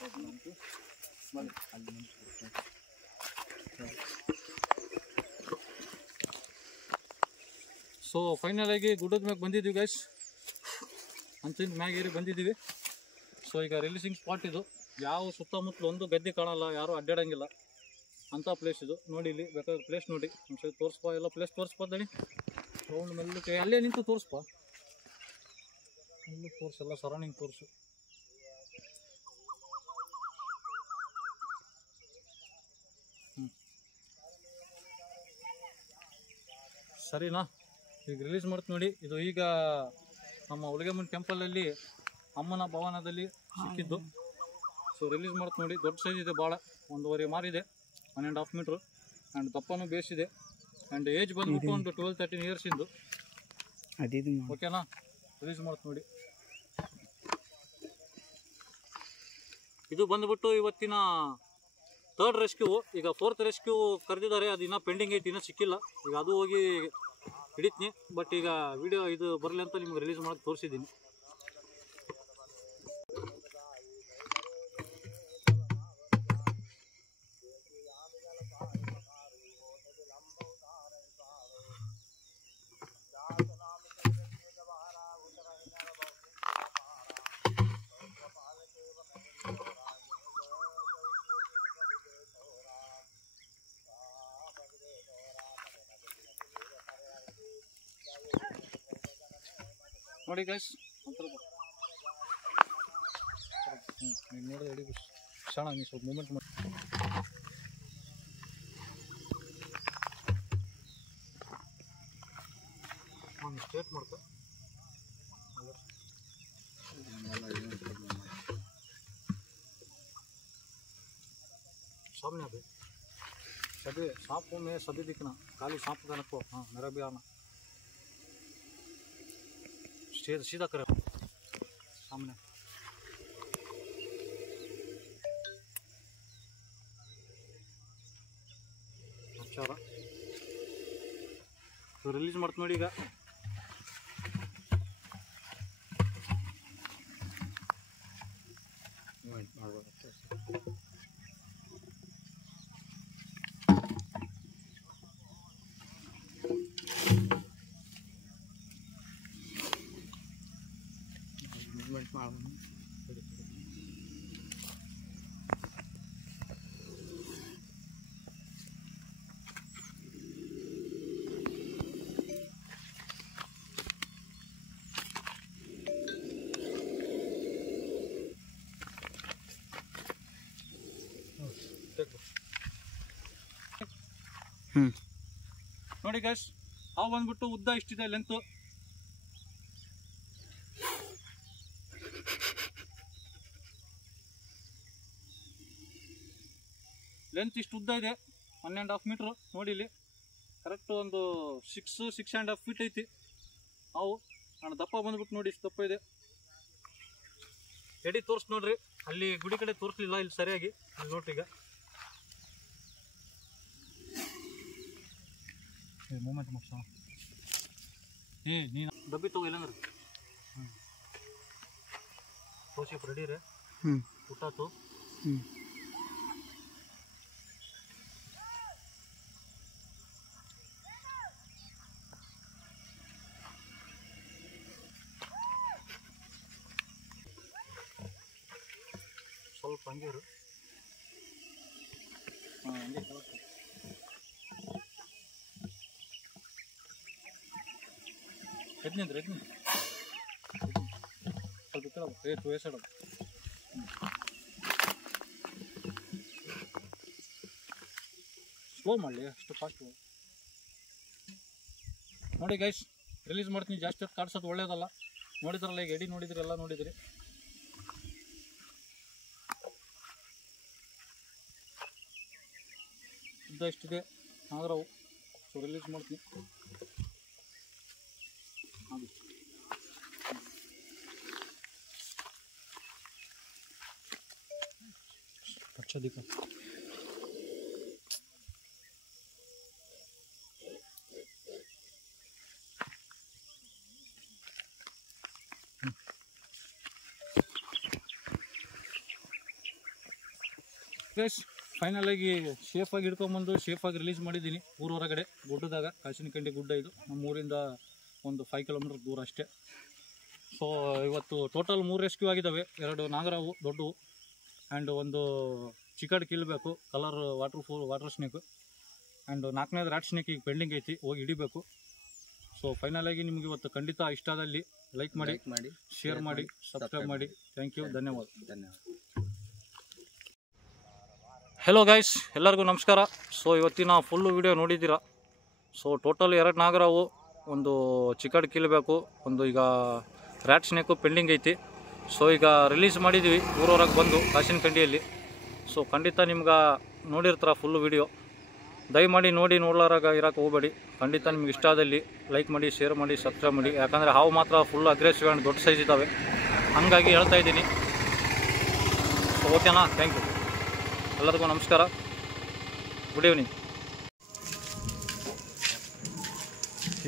ಸೊ ಫೈನಲ್ ಆಗಿ ಗುಡ್ಡದ ಮ್ಯಾಗ ಬಂದಿದ್ದೀವಿ ಗೈಸ್, ಅಂಚಿನ ಮ್ಯಾಗ ಏರಿ ಬಂದಿದ್ದೀವಿ. ಸೊ ಈಗ ರಿಲೀಸಿಂಗ್ ಸ್ಪಾಟ್ ಇದು. ಯಾವ ಸುತ್ತಮುತ್ತಲು ಒಂದು ಗದ್ದೆ ಕಾಣಲ್ಲ, ಯಾರೂ ಅಡ್ಡಾಡಂಗಿಲ್ಲ ಅಂಥ ಪ್ಲೇಸ್ ಇದು. ನೋಡಿ ಇಲ್ಲಿ ಬೇಕಾದ್ರೆ ಪ್ಲೇಸ್ ನೋಡಿ ಒಂದ್ಸರಿ ತೋರಿಸ್ಪ, ಎಲ್ಲ ಪ್ಲೇಸ್ ತೋರಿಸ್ಪ ದಣಿ. ರೌಂಡ್ ಮೆಲ್ಲಕ್ಕೆ ಅಲ್ಲೇ ನಿಂತು ತೋರಿಸ್ಪ, ಅಲ್ಲಿ ತೋರಿಸಲ್ಲ, ಸರೌಂಡಿಂಗ್ ತೋರಿಸು. ಸರಿನಾ? ಈಗ ರಿಲೀಸ್ ಮಾಡ್ತೀನಿ ನೋಡಿ. ಇದು ಈಗ ನಮ್ಮ ಹುಲಿಗೆಮ್ಮನ ಟೆಂಪಲಲ್ಲಿ ಅಮ್ಮನ ಭವನದಲ್ಲಿ ಸಿಕ್ಕಿದ್ದು. ಸೊ ರಿಲೀಸ್ ಮಾಡ್ತೀನಿ ನೋಡಿ. ದೊಡ್ಡ ಸೈಜ್ ಇದೆ, ಭಾಳ 1.5 ಮಾರಿದೆ, 1.5 ಮೀಟ್ರು. ಆ್ಯಂಡ್ ದಪ್ಪನೂ ಬೇಸಿದೆ. ಆ್ಯಂಡ್ ಏಜ್ ಬಂದ್ಬಿಟ್ಟು ಒಂದು 12-13 ಇಯರ್ಸಿಂದು. ಓಕೆನಾ? ರಿಲೀಸ್ ಮಾಡ್ತೀನಿ ನೋಡಿ. ಇದು ಬಂದ್ಬಿಟ್ಟು ಇವತ್ತಿನ 3rd ರೆಸ್ಕ್ಯೂ. ಈಗ 4th ರೆಸ್ಕ್ಯೂ ಕರೆದಿದ್ದಾರೆ, ಅದು ಇನ್ನೂ ಪೆಂಡಿಂಗ್ ಐತಿ, ಇನ್ನೂ ಸಿಕ್ಕಿಲ್ಲ. ಈಗ ಅದು ಹೋಗಿ ಹಿಡಿತೀನಿ. ಬಟ್ ಈಗ ವಿಡಿಯೋ ಇದು ಬರಲಿ ಅಂತ ನಿಮ್ಗೆ ರಿಲೀಸ್ ಮಾಡೋದು ತೋರಿಸಿದ್ದೀನಿ. ನೋಡಿ ಗೈಸ್, ನೀನು ನೋಡಿದ್ರೆ ಹೇಳಿ ಕ್ಷಣ, ನೀವು ಸ್ವಲ್ಪ ಮೂಮೆಂಟ್ ಮಾಡಿ. ಸ್ಟ್ರೇಟ್ ಮಾಡ್ಕೊ. सामने अभी सभी सांपों में सभी दिखना, काली सांप का नको। हाँ मेरा भी आना, सीधा करे सामने। अच्छा तो रिलीज ಮಾಡ್ತೀನಿ ನೋಡಿ. ಈಗ ಮೂವ್ಮೆಂಟ್ ಮಾಡೋಣ. ನೋಡಿ ಗೈಸ್, ಅವು ಬಂದ್ಬಿಟ್ಟು ಉದ್ದ ಇಷ್ಟಿದೆ, ಲೆಂತ್ ಇಷ್ಟು ಉದ್ದ ಇದೆ, 1.5 ಮೀಟ್ರು. ನೋಡಿ ಇಲ್ಲಿ ಕರೆಕ್ಟ್ ಒಂದು 6.5 ಫೀಟ್ ಐತಿ ಅವು. ನಾನು ದಪ್ಪ ಬಂದ್ಬಿಟ್ಟು ನೋಡಿ ಇಷ್ಟು ದಪ್ಪ ಇದೆ. ಎಡಿ ತೋರಿಸ್ ನೋಡ್ರಿ, ಅಲ್ಲಿ ಗುಡಿ ಕಡೆ ತೋರಿಸ್ಲಿಲ್ಲ, ಇಲ್ಲಿ ಸರಿಯಾಗಿ ಇಲ್ಲಿ ನೋಡ್ರಿ. ಈಗ ಮೂಮೆಂಟ್ ಮಾಡ್ಸೋಣ. ನೀನು ಡಬ್ಬಿ ತಗೋ ಇಲ್ಲಂದ್ರೆ ತೋರ್ಸಿಪ್ ರೆಡಿ ರೇ. ಊಟಾತು. ಸ್ವಲ್ಪ ಹಂಗೆ ಇರು. ಹಾಂ ಹಂಗೆ ಕರೆಕ್ಟ್. ಎದ್ನಿಂದ್ರೆ ಸ್ವಲ್ಪ ಇತ್ತಲ್ಲ ವಯಸ್ಸಾಡೋದು. ಸ್ಲೋ ಮಾಡಲಿ, ಅಷ್ಟು ಫಾಸ್ಟ್. ನೋಡಿ ಗೈಸ್, ರಿಲೀಸ್ ಮಾಡ್ತೀನಿ. ಜಾಸ್ತಿ ಹೊತ್ತು ಕಾಡ್ಸೋದು ಒಳ್ಳೇದಲ್ಲ. ನೋಡಿದ್ರಲ್ಲ ಈಗ ಎಡಿ ನೋಡಿದ್ರಿ, ಎಲ್ಲ ನೋಡಿದ್ರಿ. ಉದ್ದ ಇಷ್ಟಿದೆ ಆದ್ರೆ ಅವು. ಸೊ ರಿಲೀಸ್ ಮಾಡ್ತೀನಿ. अच्छा दिखा। ಗೈಸ್, ಫೈನಲಾಗಿ ಸೇಫಾಗಿ ಹಿಡ್ಕೊಂಬಂದು ಸೇಫಾಗಿ ರಿಲೀಸ್ ಮಾಡಿದ್ದೀನಿ ಊರ ಹೊರಗಡೆ ಗುಡ್ಡದಾಗ. ಕಾಸಿನಕಂಡಿ ಗುಡ್ಡ ಇದು, ನಮ್ಮೂರಿಂದ ಒಂದು 5 ಕಿಲೋಮೀಟರ್ ದೂರ ಅಷ್ಟೇ. ಸೊ ಇವತ್ತು ಟೋಟಲ್ 3 ರೆಸ್ಕ್ಯೂ ಆಗಿದ್ದಾವೆ. 2 ನಾಗರಾವು ದೊಡ್ಡವು ಆ್ಯಂಡ್ ಒಂದು ಚಿಕಡ್ ಕಿಲ್ಬೇಕು ಕಲರ್ ವಾಟರ್ ಸ್ನೇಕು, ಆ್ಯಂಡ್ 4ನೇದು ರ್ಯಾಟ್ ಸ್ನೇಕ್ ಈಗ ಪೆಂಡಿಂಗ್ ಐತಿ, ಹೋಗಿ ಹಿಡಿಬೇಕು. ಸೊ ಫೈನಲಾಗಿ ನಿಮಗೆ ಇವತ್ತು ಖಂಡಿತ ಇಷ್ಟ ಆದಲ್ಲಿ ಲೈಕ್ ಮಾಡಿ, ಶೇರ್ ಮಾಡಿ, ಸಬ್ಸ್ಕ್ರೈಬ್ ಮಾಡಿ. ಥ್ಯಾಂಕ್ ಯು, ಧನ್ಯವಾದ. ಹೆಲೋ ಗೈಸ್, ಎಲ್ಲರಿಗೂ ನಮಸ್ಕಾರ. ಸೊ ಇವತ್ತಿನ ಫುಲ್ಲು ವಿಡಿಯೋ ನೋಡಿದ್ದೀರಾ. ಸೊ ಟೋಟಲ್ 2 ನಾಗರಾವು, ಒಂದು ಚಿಕಡ್ ಕಿಲ್ಬೇಕು, ಒಂದು ಈಗ ರ್ಯಾಟ್ ಸ್ನೇಕು ಪೆಂಡಿಂಗ್ ಐತಿ. ಸೊ ಈಗ ರಿಲೀಸ್ ಮಾಡಿದ್ದೀವಿ ಊರವರೆಗೆ ಬಂದು ಕಾಸಿನಕಂಡಿಯಲ್ಲಿ. ಸೊ ಖಂಡಿತ ನಿಮ್ಗೆ ನೋಡಿರ್ತಾರ ಫುಲ್ಲು ವಿಡಿಯೋ. ದಯಮಾಡಿ ನೋಡಿ ನೋಡ್ಲಾರಾಗ ಇರೋಕೆ ಹೋಗಬೇಡಿ. ಖಂಡಿತ ನಿಮ್ಗೆ ಇಷ್ಟ ಆದಲ್ಲಿ ಲೈಕ್ ಮಾಡಿ, ಶೇರ್ ಮಾಡಿ, ಸಬ್ಸ್ಕ್ರೈಬ್ ಮಾಡಿ. ಯಾಕಂದರೆ ಹಾವು ಮಾತ್ರ ಫುಲ್ ಅಗ್ರೆಸಿವ್ ಆ್ಯಂಡ್ ದೊಡ್ಡ ಸೈಜ್ ಇದ್ದಾವೆ, ಹಾಗಾಗಿ ಹೇಳ್ತಾ ಇದ್ದೀನಿ. ಸೊ ಓಕೆನಾ? ಥ್ಯಾಂಕ್ ಯು, ಎಲ್ಲರಿಗೂ ನಮಸ್ಕಾರ, ಗುಡ್ ಈವ್ನಿಂಗ್.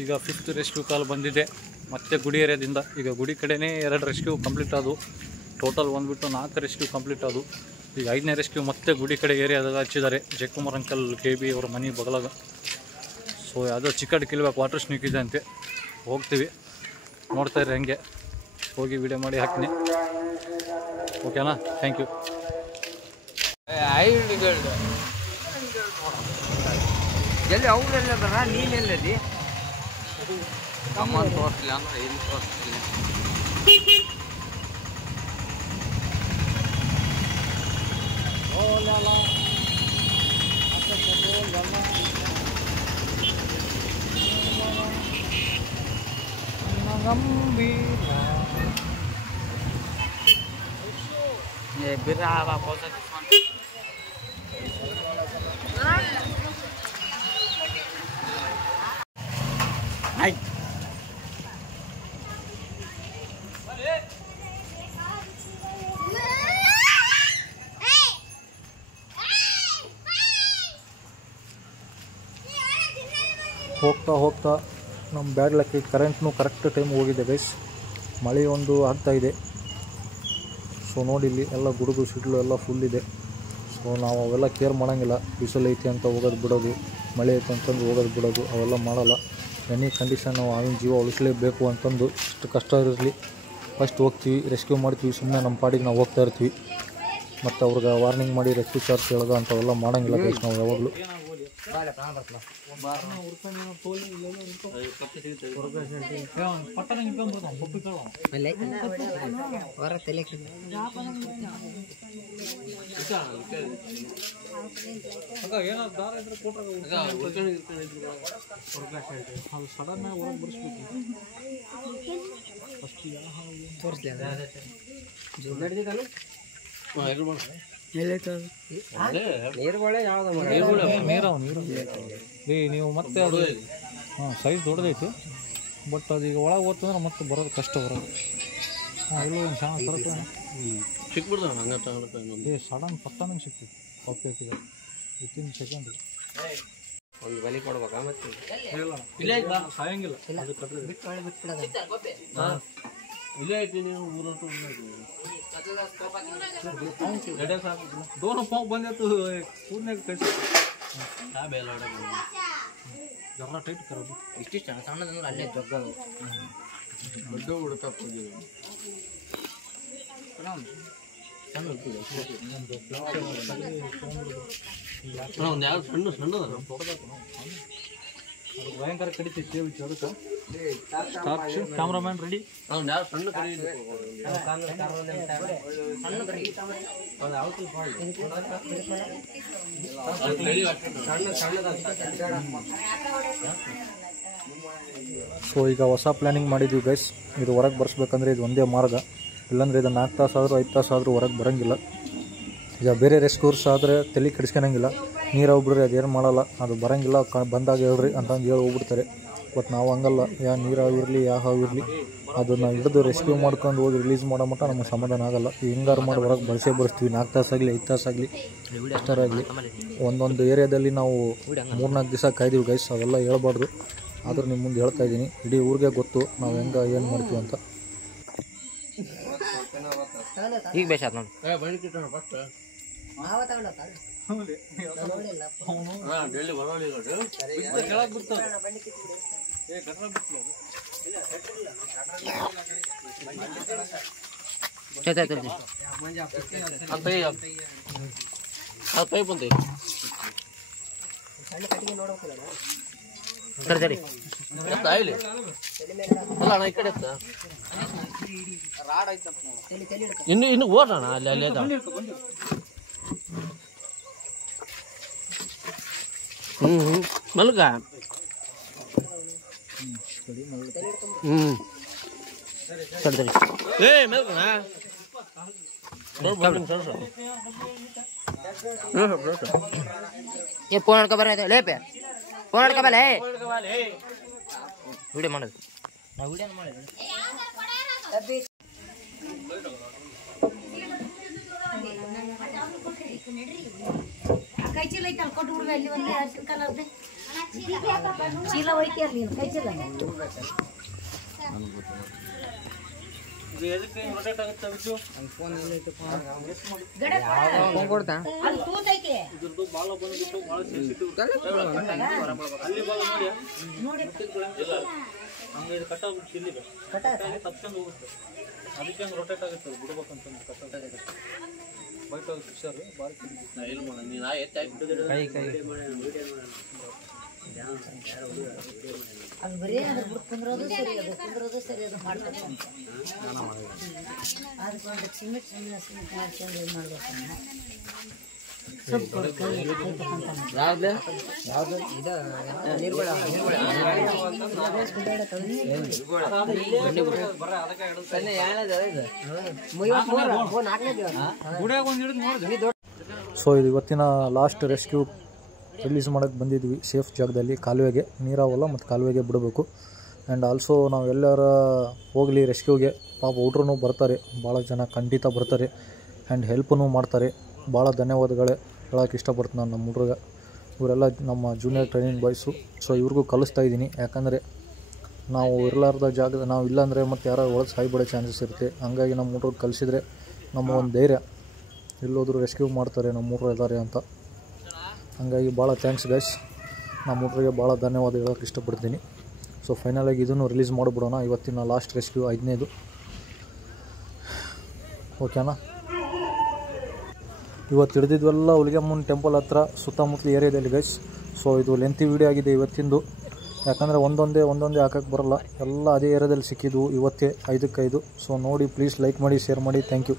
ಈಗ 5th ರೆಸ್ಕ್ಯೂ ಕಾಲ್ ಬಂದಿದೆ ಮತ್ತೆ ಗುಡಿ ಏರಿಯಾದಿಂದ. ಈಗ ಗುಡಿ ಕಡೆನೇ 2 ರೆಸ್ಕ್ಯೂ ಕಂಪ್ಲೀಟ್ ಆದವು. ಟೋಟಲ್ ಬಂದುಬಿಟ್ಟು 4 ರೆಸ್ಕ್ಯೂ ಕಂಪ್ಲೀಟ್ ಆದವು. ಈಗ 5ನೇ ರೆಸ್ಕ್ಯೂ ಮತ್ತೆ ಗುಡಿ ಕಡೆ ಏರಿಯಾದಾಗ ಹಚ್ಚಿದ್ದಾರೆ. ಜಯಕುಮಾರ್ ಅಂಕಲ್ KB ಅವರ ಮನೆ ಬಗಲಾಗ. ಸೊ ಯಾವುದೋ ಚಿಕಡ್ ಕಿಲ್ಬೇಕು ವಾಟರ್ ಸ್ನೇಕ್ ಇದೆ ಅಂತೆ, ಹೋಗ್ತೀವಿ, ನೋಡ್ತಾಯಿರಿ. ಹಂಗೆ ಹೋಗಿ ವಿಡಿಯೋ ಮಾಡಿ ಹಾಕ್ತೀನಿ. ಓಕೆನಾ? Thank you. ಎಲ್ಲಿ ಅವರೆಲ್ಲ ಬರ, ನೀನೆಲ್ಲದಿ ಕಮ್ಮನ್ ತೋರಿಸ್ಲಿಲ್ಲ ಅಂದ್ರೆ ಇಲ್ಲಿ ತೋರಿಸ್ತಿಲ್ಲ. Berapa posa teman? Hai. ಹೋಗ್ತಾ ಹೋಗ್ತಾ ನಮ್ಮ ಬ್ಯಾಡ್ ಲಕ್ಕಿ ಕರೆಂಟ್ನು ಕರೆಕ್ಟ್ ಟೈಮ್ ಹೋಗಿದೆ ಗೈಸ್. ಮಳೆ ಒಂದು ಆಗ್ತಾಯಿದೆ. ಸೊ ನೋಡಿ, ಇಲ್ಲಿ ಎಲ್ಲ ಗುಡುಗು ಸಿಡ್ಲು ಎಲ್ಲ ಫುಲ್ ಇದೆ. ಸೊ ನಾವು ಅವೆಲ್ಲ ಕೇರ್ ಮಾಡೋಂಗಿಲ್ಲ. ಬಿಸಿಲು ಐತಿ ಅಂತ ಹೋಗೋದು ಬಿಡೋದು, ಮಳೆ ಐತೆ ಅಂತಂದು ಹೋಗೋದು ಬಿಡೋದು, ಅವೆಲ್ಲ ಮಾಡಲ್ಲ. ಎನಿ ಕಂಡೀಷನ್ ನಾವು ಆವಿನ ಜೀವ ಉಳಿಸಲೇಬೇಕು ಅಂತಂದು ಇಷ್ಟು ಕಷ್ಟ ಇರಲಿ ಫಸ್ಟ್ ಹೋಗ್ತೀವಿ, ರೆಸ್ಕ್ಯೂ ಮಾಡ್ತೀವಿ. ಸುಮ್ಮನೆ ನಮ್ಮ ಪಾಡಿಗೆ ನಾವು ಹೋಗ್ತಾ ಇರ್ತೀವಿ. ಮತ್ತು ಅವ್ರಿಗೆ ವಾರ್ನಿಂಗ್ ಮಾಡಿ ರೆಸ್ಕ್ಯೂ ಚಾರ್ಜ್ ಹೇಳೋದು ಅಂಥವೆಲ್ಲ ಮಾಡೋಂಗಿಲ್ಲ ಗೈಸ್ ನಾವು ಯಾವಾಗಲೂ. ನೀವು ಮತ್ತೆ ಅದು ಸೈಜ್ ದೊಡ್ಡದೈತಿ, ಬಟ್ ಅದು ಈಗ ಒಳಗೆ ಹೋಗ್ತಂದ್ರೆ ಮತ್ತೆ ಬರೋದು ಕಷ್ಟ ಬರೋದು. ಇಲ್ಲೂ ಒಂದು ಚೆನ್ನಾಗಿ ಬರುತ್ತೆ, ಸಿಕ್ಬಿಡ್ತಾವ ಹಂಗೆ ಸಡನ್ ಪಟ್ಟನಂಗೆ ಸಿಗ್ತೈತಿ. ಕಾಪಿ ಹಾಕಿದೆ ವಿತಿನ್ ಸೆಕೆಂಡ್. ಒಂದು ಬಲಿ ಕೊಡ್ಬೇಕಾ ಮತ್ತೆ? ಸಾಯಂಗಿಲ್ಲ, ಅದು ಇಲ್ಲೇ ಐತಿ. ನೀವು ಊರಟ್ಟು दोनों पाँव बंद है तो कूदने का कैसे जरा टाइट करो. ಇಷ್ಟು ಸಣ್ಣದಂದ್ರೆ ಅಲ್ಲೇ ಜಗ್ಗದು ದೊಡ್ಡ ಹುಡುಕಪ್ಪ ಒಂದು ಯಾವ್ದು ಸಣ್ಣ ಸಣ್ಣದ ಭಯಂಕರ ಕಡಿತೈತಿ ಅದಕ್ಕೆ. Cameraman ready. ಅವ್ನು ಯಾವ್ದು ಸಣ್ಣ ಕಡಿ ಸೊ ಈಗ ಹೊಸ ಪ್ಲ್ಯಾನಿಂಗ್ ಮಾಡಿದ್ದೀವಿ ಗೈಸ್. ಇದು ಹೊರಗೆ ಬರ್ಸ್ಬೇಕಂದ್ರೆ ಇದು ಒಂದೇ ಮಾರ್ಗ, ಇಲ್ಲಾಂದರೆ ಇದು 4 ತಾಸು ಆದರೂ 5 ತಾಸು ಆದರೂ ಹೊರಗೆ ಬರೋಂಗಿಲ್ಲ. ಈಗ ಬೇರೆ ರೆಸ್ಕ್ಯೂರ್ಸ್ ಆದರೆ ತಲೆ ಕೆಡಿಸ್ಕೊಳಂಗಿಲ್ಲ, ನೀರು ಹೋಗ್ಬಿಡ್ರಿ ಅದೇನು ಮಾಡಲ್ಲ, ಅದು ಬರೋಂಗಿಲ್ಲ, ಬಂದಾಗ ಹೇಳ್ರಿ ಅಂತಂದು ಹೇಳಿ ಹೋಗ್ಬಿಡ್ತಾರೆ. ಬಟ್ ನಾವು ಹಂಗಲ್ಲ, ಯಾ ನೀರಾಗಿರಲಿ ಯಾ ಹಾವಿರಲಿ ಅದನ್ನು ಹಿಡಿದು ರೆಸ್ಕ್ಯೂ ಮಾಡ್ಕೊಂಡು ಹೋಗಿ ರಿಲೀಸ್ ಮಾಡೋ ಮಟ್ಟ ನಮಗೆ ಸಮಾಧಾನ ಆಗೋಲ್ಲ. ಹೆಂಗಾರು ಮಾಡಿ ಹೊರಗೆ ಬರ್ಸ್ತೀವಿ. 4 ತಾಸಾಗಲಿ 5 ತಾಸಾಗಲಿ ಎಷ್ಟರಾಗಲಿ. ಒಂದೊಂದು ಏರಿಯಾದಲ್ಲಿ ನಾವು 3-4 ದಿವಸ ಕಾಯ್ದೀವಿ ಗೈಸ್, ಅವೆಲ್ಲ ಹೇಳ್ಬಾರ್ದು. ಆದರೂ ನಿಮ್ಮ ಮುಂದೆ ಹೇಳ್ತಾ ಇದ್ದೀನಿ, ಇಡೀ ಊರಿಗೆ ಗೊತ್ತು ನಾವು ಹೆಂಗೆ ಏನು ಮಾಡ್ತೀವಿ ಅಂತ. ಈಗ ಬೇಸಾತ್ ನೋಡಿ. ಡೆಲ್ಲಿ ಬರೋಳಿ ಕೆಳಗೆ ಬಿಡ್ತಾವೆ ಪೈಪ್ ಅಂತ ಸರಿ ಇಲ್ಲಿ ಅಲ್ಲ ಅಣ್ಣ ಈ ಕಡೆ ಇನ್ನು ಓಡೋಣ ಅಲ್ಲಿ ಮಲ್ಗ ಸರಿ ಏ ಮಲ್ಗಣ ये फोन कबर है ले पे फोन कबर है वीडियो ಮಾಡೋದು ನಾ वीडियो ಮಾಡೋದು ಕೈ ಚೀಲ ಐತಲ್ಲ ಕೊಟ್ಟು ಬಿಡುವೆ ಅಲ್ಲಿ ಒಂದು ಹಸಿರು ಕಲರ್ದೆ ಚೀಲ ಒಯ್ತೀಯ ನೀನು ಕೈ ಚೀಲ ಫೋನ್ ಕೊಡ್ತಾ ಅಲ್ಲಿ ತೂತೈತೆ ನೋಡಿ ಹಂಗೆ ಕಟ್ಟಾಗ್ಬಿಟ್ಟು ಇಲ್ಲಿಗೆ ತಪ್ಕೊಂಡು ಹೋಗುತ್ತೆ ಅದಕ್ಕೆ ಹಂಗೆ ರೊಟೇಟ್ ಆಗುತ್ತೆ ಬಿಡ್ಬೇಕಂತ ಬೈಟ್ ಆಗುತ್ತೆ ಹುಷಾರು ಭಾಳ ಎಲ್ಲಿ ಮಾಡೋಣ ನೀನು ಅದು ಬರೀ ಅದ್ರ ಬಿಟ್ಟು ಕುಂದ್ರೋದು ಸರಿ ಅದು ಮಾಡ್ಬೇಕು ಅದಕ್ಕೆ ಒಂದು ಸಿಮೆಂಟ್ ಮಾಡ್ಕೊಂಡು ಇದು ಮಾಡ್ಬೇಕು ಸ್ವಲ್ಪ ಸೊ ಇದು ಇವತ್ತಿನ ಲಾಸ್ಟ್ ರೆಸ್ಕ್ಯೂ ರಿಲೀಸ್ ಮಾಡೋಕ್ಕೆ ಬಂದಿದ್ವಿ ಸೇಫ್ ಜಾಗದಲ್ಲಿ ಕಾಲುವೆಗೆ ನೀರಾವಲ್ಲ ಮತ್ತು ಕಾಲುವೆಗೆ ಬಿಡಬೇಕು ಆ್ಯಂಡ್ ಆಲ್ಸೋ ನಾವು ಎಲ್ಲರ ಹೋಗಲಿ ರೆಸ್ಕ್ಯೂಗೆ ಪಾಪ ಹುಡ್ರೂ ಬರ್ತಾರೆ ಭಾಳ ಜನ ಖಂಡಿತ ಬರ್ತಾರೆ ಆ್ಯಂಡ್ ಹೆಲ್ಪೂ ಮಾಡ್ತಾರೆ ಭಾಳ ಧನ್ಯವಾದಗಳೇ ಹೇಳೋಕೆ ಇಷ್ಟಪಡ್ತೀನಿ ನಾನು ನಮ್ಮ ಹುಡುಗ ಇವರೆಲ್ಲ ನಮ್ಮ ಜೂನಿಯರ್ ಟ್ರೈನಿಂಗ್ ಬಾಯ್ಸು ಸೊ ಇವ್ರಿಗೂ ಕಲಿಸ್ತಾ ಇದ್ದೀನಿ ಯಾಕಂದರೆ ನಾವು ಇರಲಾರ್ದ ಜಾಗದ ನಾವು ಇಲ್ಲಾಂದರೆ ಮತ್ತು ಯಾರೋ ಒಳಗೆ ಸಾಯ್ಬಿಡೋ ಚಾನ್ಸಸ್ ಇರುತ್ತೆ ಹಂಗಾಗಿ ನಮ್ಮ ಹುಡುಗ ಕಲಿಸಿದ್ರೆ ನಮ್ಮ ಒಂದು ಧೈರ್ಯ ಎಲ್ಲೋದ್ರೂ ರೆಸ್ಕ್ಯೂ ಮಾಡ್ತಾರೆ ನಮ್ಮ ಹುಡುಗರು ಇದ್ದಾರೆ ಅಂತ ಹಾಗಾಗಿ ಭಾಳ ಥ್ಯಾಂಕ್ಸ್ ಗೈಸ್ ನಮ್ಮ ಹುಡುಗರಿಗೆ ಭಾಳ ಧನ್ಯವಾದ ಹೇಳೋಕೆ ಇಷ್ಟಪಡ್ತೀನಿ ಸೊ ಫೈನಲಾಗಿ ಇದನ್ನು ರಿಲೀಸ್ ಮಾಡಿಬಿಡೋಣ ಇವತ್ತಿನ ಲಾಸ್ಟ್ ರೆಸ್ಕ್ಯೂ 5ನೇದು ಓಕೆನಾ ಇವತ್ತು ಹಿಡಿದಿದ್ವೆಲ್ಲ ಹುಲಿಗೆಮ್ಮನ ಟೆಂಪಲ್ ಹತ್ರ ಸುತ್ತಮುತ್ತಲ ಏರಿಯಾದಲ್ಲಿ ಗೈಸ್ ಸೊ ಇದು ಲೆಂತಿ ವೀಡಿಯೋ ಆಗಿದೆ ಇವತ್ತಿಂದು ಯಾಕಂದರೆ ಒಂದೊಂದೇ ಹಾಕೋಕ್ಕೆ ಬರೋಲ್ಲ ಎಲ್ಲ ಅದೇ ಏರಿಯಾದಲ್ಲಿ ಸಿಕ್ಕಿದ್ವು ಇವತ್ತೇ 5ಕ್ಕೆ 5 ಸೊ ನೋಡಿ ಪ್ಲೀಸ್ ಲೈಕ್ ಮಾಡಿ ಶೇರ್ ಮಾಡಿ ಥ್ಯಾಂಕ್ ಯು